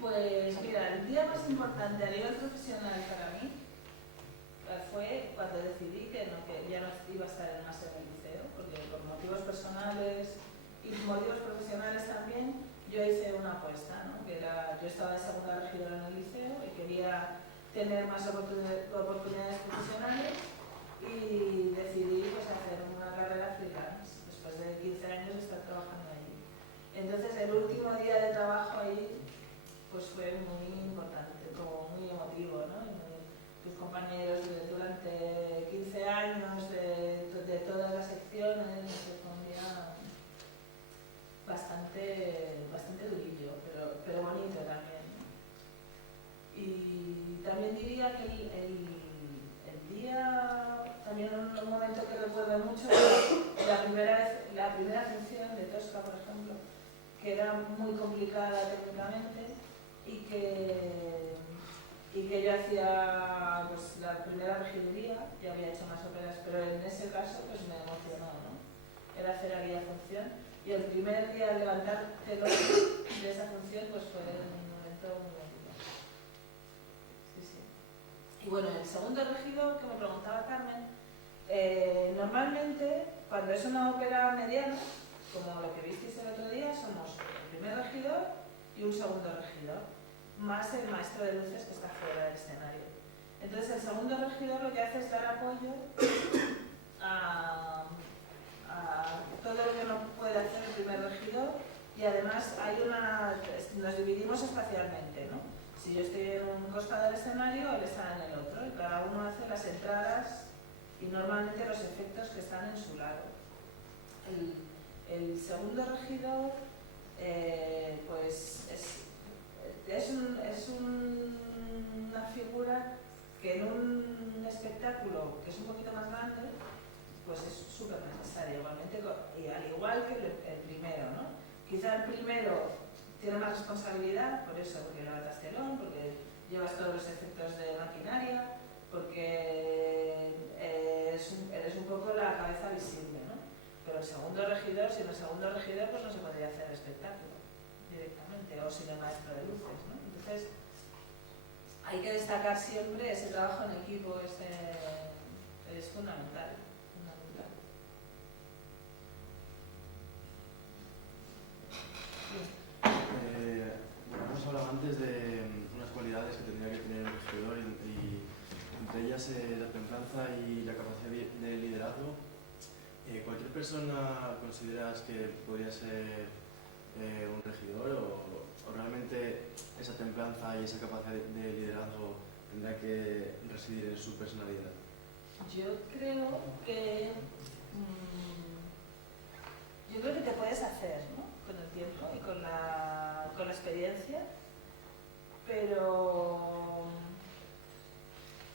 Pues mira, el día más importante a nivel profesional para mí fue cuando decidí que ya no iba a estar más en el liceo, porque por motivos personales y motivos profesionales también, yo hice una apuesta, ¿no? Que era, yo estaba de segunda regidora en el liceo y quería tener más oportunidades profesionales y decidí pues, hacer una carrera freelance después de 15 años de estar trabajando allí. Entonces el último día de trabajo ahí pues fue muy importante, como muy emotivo, ¿no? Tus compañeros durante 15 años de todas las secciones, fue un día bastante durillo, pero bonito también, ¿no? Y también diría que el día, también un momento que recuerdo mucho, la primera función de Tosca, por ejemplo, que era muy complicada técnicamente y que yo hacía pues, la primera regiduría, ya había hecho más óperas, pero en ese caso pues me emocionó, ¿no? Era hacer aquella función y el primer día levantar telón de esa función pues fue un momento muy bonito. Sí, sí. Y bueno, el segundo regidor que me preguntaba Carmen, normalmente cuando es una ópera mediana, como lo que visteis el otro día, somos el primer regidor y un segundo regidor, más el maestro de luces que está fuera del escenario. Entonces el segundo regidor lo que hace es dar apoyo a todo lo que no puede hacer el primer regidor, y además nos dividimos espacialmente, ¿no? Si yo estoy en un costado del escenario, él está en el otro, y cada uno hace las entradas y normalmente los efectos que están en su lado. El segundo regidor pues es una figura que en un espectáculo que es un poquito más grande pues es súper necesario igualmente, y al igual que el primero, ¿no? Quizá el primero tiene más responsabilidad, por eso, porque levantas telón, porque llevas todos los efectos de maquinaria, porque eres un poco la cabeza visible, ¿no? Pero el segundo regidor, sin el segundo regidor, pues no se podría hacer espectáculo directamente, o sin el maestro de luces, ¿no? Entonces, hay que destacar siempre ese trabajo en equipo, es fundamental. Bueno, hemos hablado antes de unas cualidades que tendría que tener el regidor y entre ellas la templanza y la capacidad de liderazgo. ¿Cualquier persona consideras que podría ser un regidor o realmente esa templanza y esa capacidad de liderazgo tendrá que residir en su personalidad? Yo creo que te puedes hacer, ¿no? Con el tiempo y con la experiencia, pero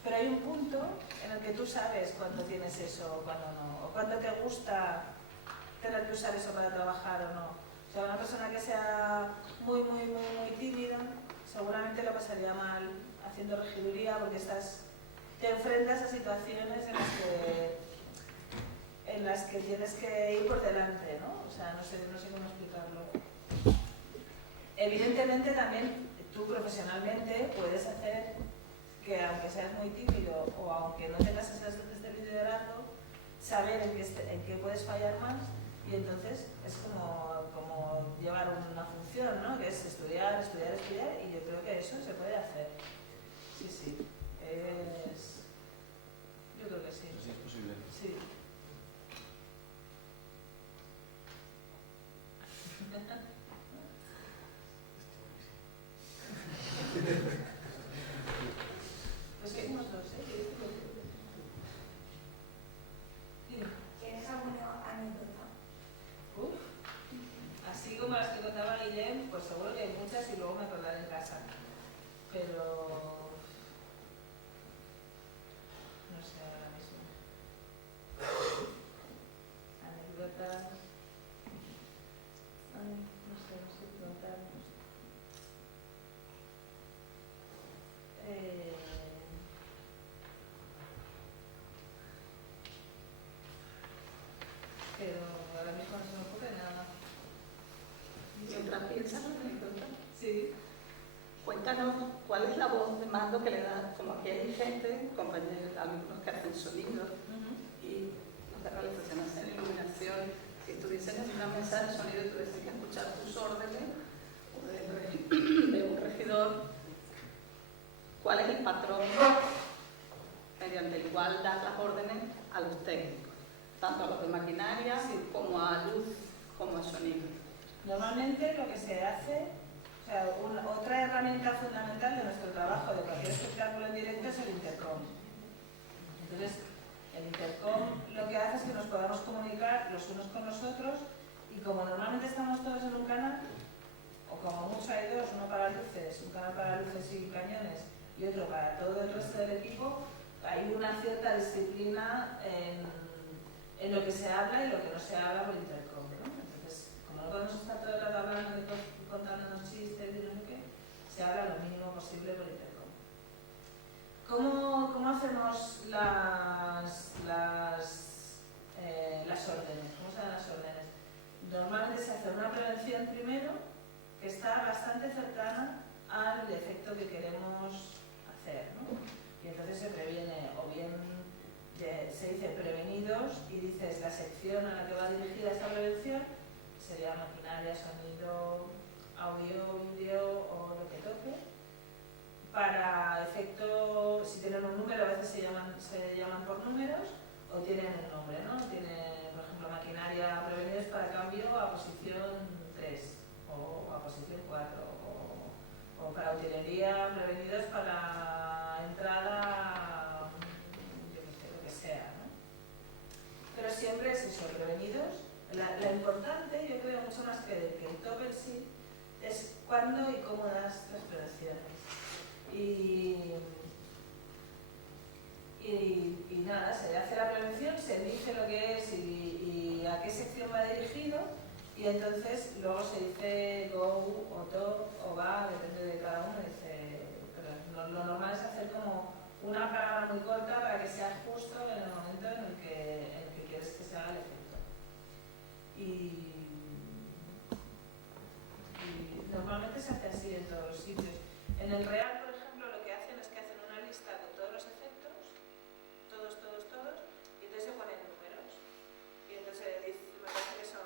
hay un punto en el que tú sabes cuándo tienes eso o cuándo no, o cuándo te gusta tener que usar eso para trabajar o no. O sea, una persona que sea muy tímida seguramente lo pasaría mal haciendo regiduría, porque te enfrentas a situaciones en las que tienes que ir por delante, ¿no? O sea, no sé cómo explicarlo. Evidentemente también tú profesionalmente puedes hacer que, aunque seas muy tímido o aunque no tengas esas dotes de liderazgo, saber en qué puedes fallar más, y entonces es como llevar una función, ¿no? Que es estudiar, y yo creo que eso se puede hacer. Sí. Yo creo que sí. Sí, es posible. Sí. Pues que unos dos, ¿Tienes alguna anécdota? Así como las que contaba Guillem, pues seguro que hay muchas y luego me acordaré en casa. Pero no sé ahora mismo. Anécdotas. No sé contarnos. Pero ahora mismo no se me ocurre nada. Mientras piensas en la anécdota, Sí. cuéntanos cuál es la voz de mando que le das, como aquí hay gente, compañeros, alumnos que hacen sonido y los de realización hacen iluminación. Si estuviesen en una mesa de sonido y tuviesen que escuchar tus órdenes o de un regidor, ¿cuál es el patrón mediante el cual das las órdenes a los técnicos, tanto a los de maquinaria como a luz como a sonido? Normalmente lo que se hace, o sea, otra herramienta fundamental de nuestro trabajo de cualquier espectáculo en directo es el intercom. Entonces, el intercom lo que hace es que nos podamos comunicar los unos con los otros, y como normalmente estamos todos en un canal, o como mucho hay dos, uno para luces, un canal para luces y cañones y otro para todo el resto del equipo, hay una cierta disciplina en lo que se habla y lo que no se habla por intercom, ¿no? Entonces, como no podemos estar todo el rato hablando y contándonos chistes y no sé qué, se habla lo mínimo posible por intercom. ¿Cómo hacemos las órdenes? ¿Cómo se dan las órdenes? Normalmente se hace una prevención primero, que está bastante cercana al efecto que queremos hacer, ¿no? Y entonces se previene, o bien se dice prevenidos y dices la sección a la que va dirigida esa prevención, sería maquinaria, sonido, audio, vídeo o lo que toque. para efecto, si tienen un número, a veces se llaman por números o tienen un nombre, ¿no? Tienen, por ejemplo, maquinaria prevenidos para cambio a posición 3 o a posición 4 o para utilería prevenidos para entrada, yo qué sé, lo que sea, ¿no? Pero siempre es eso, prevenidos. La importante, yo creo, mucho más que el top en sí, es cuándo y cómo das las prevenciones. Y nada, se hace la prevención, se dice lo que es y a qué sección va dirigido, y entonces luego se dice go o top o va, depende de cada uno. Pero lo normal es hacer como una palabra muy corta para que sea justo en el momento en el que quieres que se haga el efecto. Y normalmente se hace así en todos los sitios. En el real, por ejemplo, lo que hacen es que hacen una lista con todos los efectos, todos, y entonces se ponen números. Y entonces me parece que son,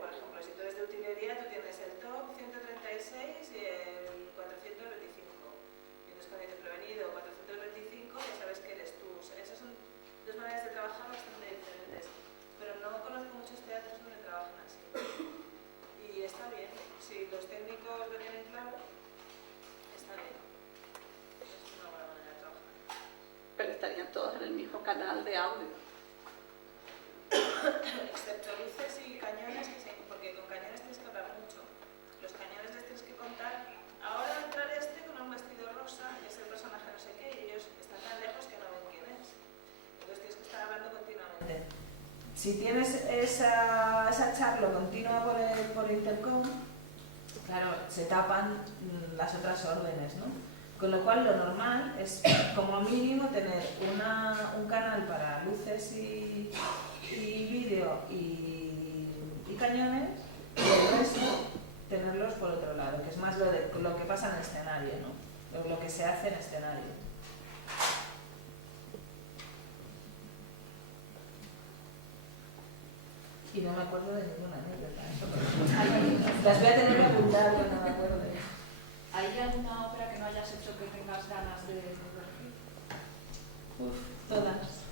por ejemplo, si tú eres de utilería, tú tienes el top 136 y el 425. Y entonces cuando dices prevenido 425, ya sabes que eres tú. O sea, esas son dos maneras de trabajar bastante diferentes. Pero no conozco muchos teatros donde trabajan así. Y está bien, si los técnicos lo tienen claro, está bien. Es una buena manera de trabajar. Pero estarían todos en el mismo canal de audio. Excepto luces y cañones, porque con cañones tienes que hablar mucho. Los cañones les tienes que contar. Ahora va a entrar este con un vestido rosa, que es el personaje no sé qué, y ellos están tan lejos que no ven quién es. Entonces tienes que estar hablando continuamente. Si tienes esa charla continua por intercom, claro, se tapan las otras órdenes, ¿no? Con lo cual lo normal es como mínimo tener un canal para luces y vídeo y cañones, y el resto tenerlos por otro lado, que es más lo que pasa en el escenario, ¿no? Lo que se hace en escenario. Y no me acuerdo de ninguna anécdota. Las voy a tener que apuntar cuando me acuerde. ¿Hay alguna ópera que no hayas hecho que tengas ganas de corregir? Todas.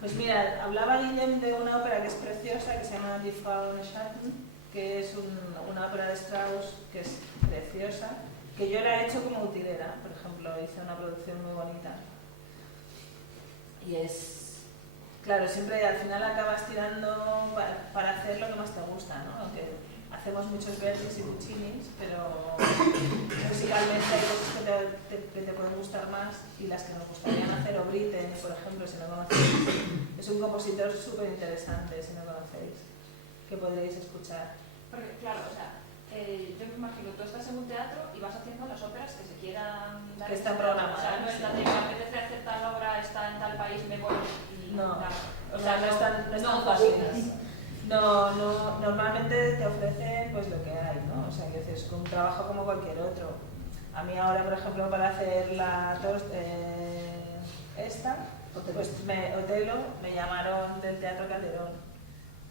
Pues mira, hablaba Guillem de una ópera que es preciosa, que se llama Die Frau im Schatten, que es una ópera de Strauss que es preciosa, que yo la he hecho como utilera, por ejemplo, hice una producción muy bonita. Y claro, siempre al final acabas tirando para hacer lo que más te gusta, ¿no? Aunque hacemos muchos Verdis y Puccinis, pero musicalmente hay cosas que te pueden gustar más, y las que nos gustarían hacer, o Britten, por ejemplo, si no conocéis, es un compositor súper interesante, si no conocéis, que podréis escuchar. Porque, claro, o sea, yo me imagino, tú estás en un teatro y vas haciendo las óperas que se quieran dar. Que están programadas. O sea, no es la de me apetece hacer tal obra, está en tal país, me voy y No, nada. o sea, no están fáciles. No, normalmente te ofrecen pues lo que hay, ¿no? O sea, que es un trabajo como cualquier otro. A mí ahora, por ejemplo, para hacer pues Otelo, me llamaron del Teatro Calderón,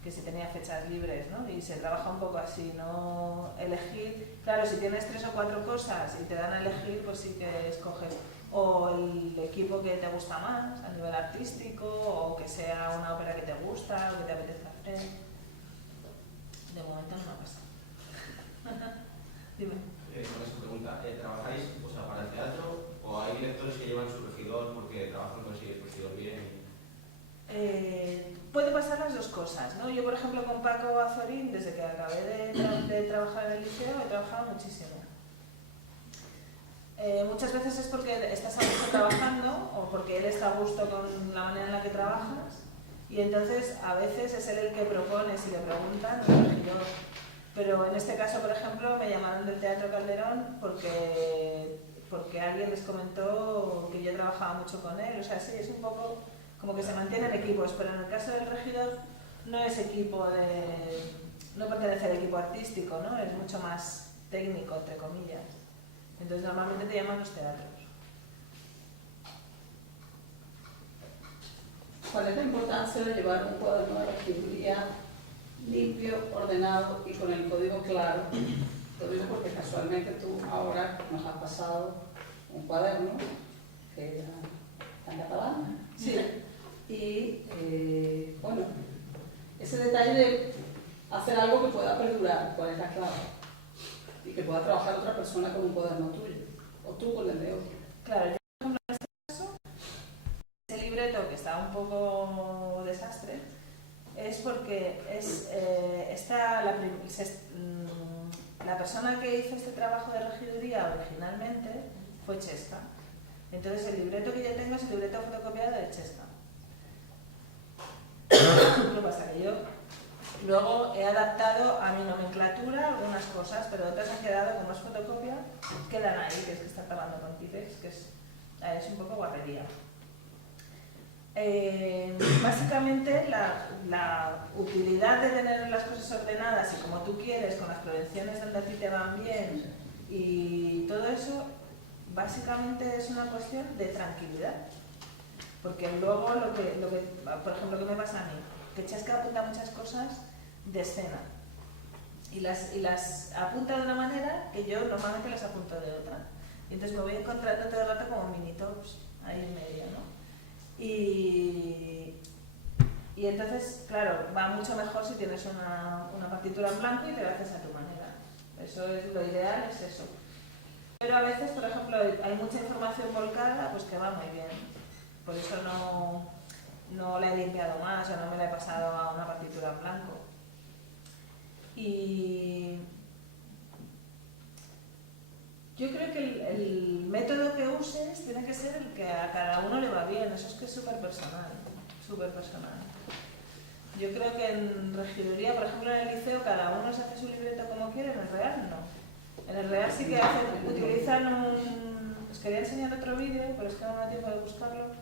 que si tenía fechas libres, ¿no? Y se trabaja un poco así, no elegir. Claro, si tienes 3 o 4 cosas y te dan a elegir, pues sí que escoges o el equipo que te gusta más a nivel artístico, o que sea una ópera que te gusta o que te apetece hacer. De momento no me ha pasado. Dime. Con esta pregunta, ¿trabajáis para el teatro o hay directores que llevan su regidor porque trabajan con ese regidor bien? Puede pasar las dos cosas, ¿no? Yo, por ejemplo, con Paco Azorín, desde que acabé de trabajar en el liceo, he trabajado muchísimo. Muchas veces es porque estás a gusto trabajando o porque él está a gusto con la manera en la que trabajas, y entonces a veces es él el que propone, si le preguntan, el regidor. Pero en este caso, por ejemplo, me llamaron del Teatro Calderón porque alguien les comentó que yo trabajaba mucho con él. O sea, sí, es un poco como que se mantienen equipos, pero en el caso del regidor no es no pertenece al equipo artístico, ¿no? Es mucho más técnico, entre comillas. Entonces normalmente te llaman los teatros. ¿Cuál es la importancia de llevar un cuaderno de regiduría limpio, ordenado y con el código claro Lo digo porque casualmente tú ahora nos has pasado un cuaderno que está en catalán. Sí. Y bueno, ese detalle de hacer algo que pueda perdurar, ¿cuál es la clave? Y que pueda trabajar otra persona con un cuaderno tuyo, o tú con el de otro. Claro, yo por ejemplo en este caso, ese libreto que está un poco desastre, es porque la persona que hizo este trabajo de regiduría originalmente fue Chesca. Entonces el libreto que yo tengo es el libreto fotocopiado de Chesca. ¿Qué pasa? Que yo luego he adaptado a mi nomenclatura algunas cosas, pero otras han quedado, como es fotocopia, quedan ahí, que es que está trabajando con Tipex, que es un poco guarrería. Básicamente la utilidad de tener las cosas ordenadas y como tú quieres, con las prevenciones donde a ti te van bien y todo eso, básicamente es una cuestión de tranquilidad. Porque luego lo que por ejemplo, ¿qué me pasa a mí? Que Chesca apunta muchas cosas de escena y las apunta de una manera que yo normalmente las apunto de otra. Y entonces me voy encontrando todo el rato como mini tops ahí en medio, ¿no? Y entonces, claro, va mucho mejor si tienes una partitura en blanco y te lo haces a tu manera. Eso es lo ideal, es eso. Pero a veces, por ejemplo, hay mucha información volcada, pues que va muy bien. Por eso no la he limpiado más o no me la he pasado a una partitura en blanco. Y yo creo que el método que uses tiene que ser el que a cada uno le va bien. Eso es que es súper personal, súper personal. Yo creo que en regiduría, por ejemplo en el liceo, cada uno se hace su libreto como quiere, en el real no. En el real sí que utilizan os quería enseñar otro vídeo, pero es que no me da tiempo de buscarlo,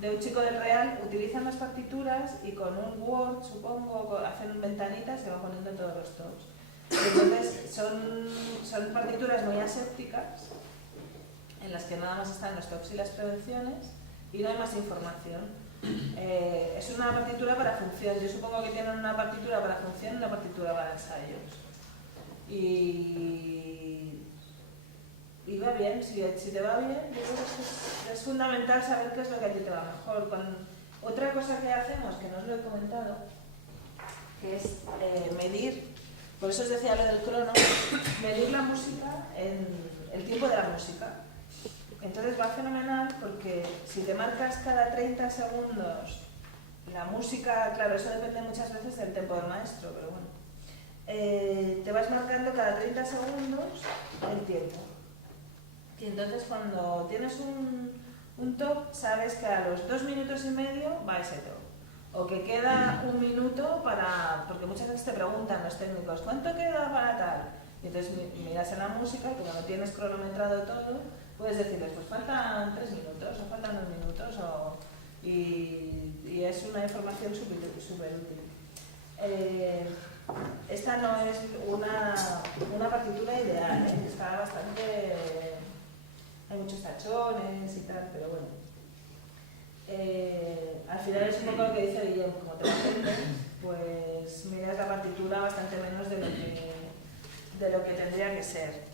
de un chico del real, utilizan las partituras y con un Word, supongo, hacen ventanitas y se van poniendo todos los tops. Entonces son partituras muy asépticas en las que nada más están los tops y las prevenciones y no hay más información. Es una partitura para función. Yo supongo que tienen una partitura para función y una partitura para ensayos. Y va bien, si te va bien, yo creo que es fundamental saber qué es lo que a ti te va mejor. Otra cosa que hacemos, que no os lo he comentado, que es medir, por eso os decía lo del crono, medir la música en el tiempo de la música. Entonces va fenomenal porque si te marcas cada 30 segundos la música, claro, eso depende muchas veces del tempo del maestro, pero bueno, te vas marcando cada 30 segundos el tiempo. Y entonces cuando tienes un top, sabes que a los 2 minutos y medio va ese top. O que queda 1 minuto para... Porque muchas veces te preguntan los técnicos, ¿cuánto queda para tal? Y entonces miras en la música y como no tienes cronometrado todo, puedes decirles, pues faltan 3 minutos o faltan 2 minutos y es una información súper útil. Esta no es una partitura ideal, ¿eh? Está bastante... Hay muchos tachones y tal, pero bueno. Al final es un poco lo que dice Guillermo, como te entiendes, pues miras la partitura bastante menos de lo que tendría que ser.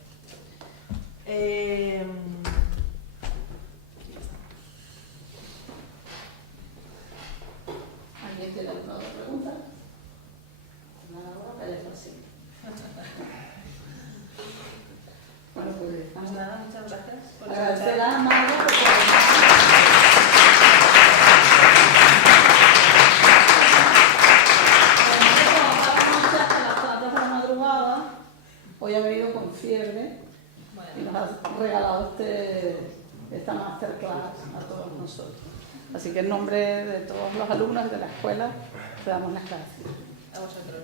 ¿Alguien tiene alguna otra pregunta? Nada, ahora callarlo así. Bueno, pues nada, muchas gracias por agradecer a Amanda por la madrugada. Hoy ha venido con fiebre y nos ha regalado esta masterclass a todos nosotros. Así que en nombre de todos los alumnos de la escuela te damos las gracias. a vosotros.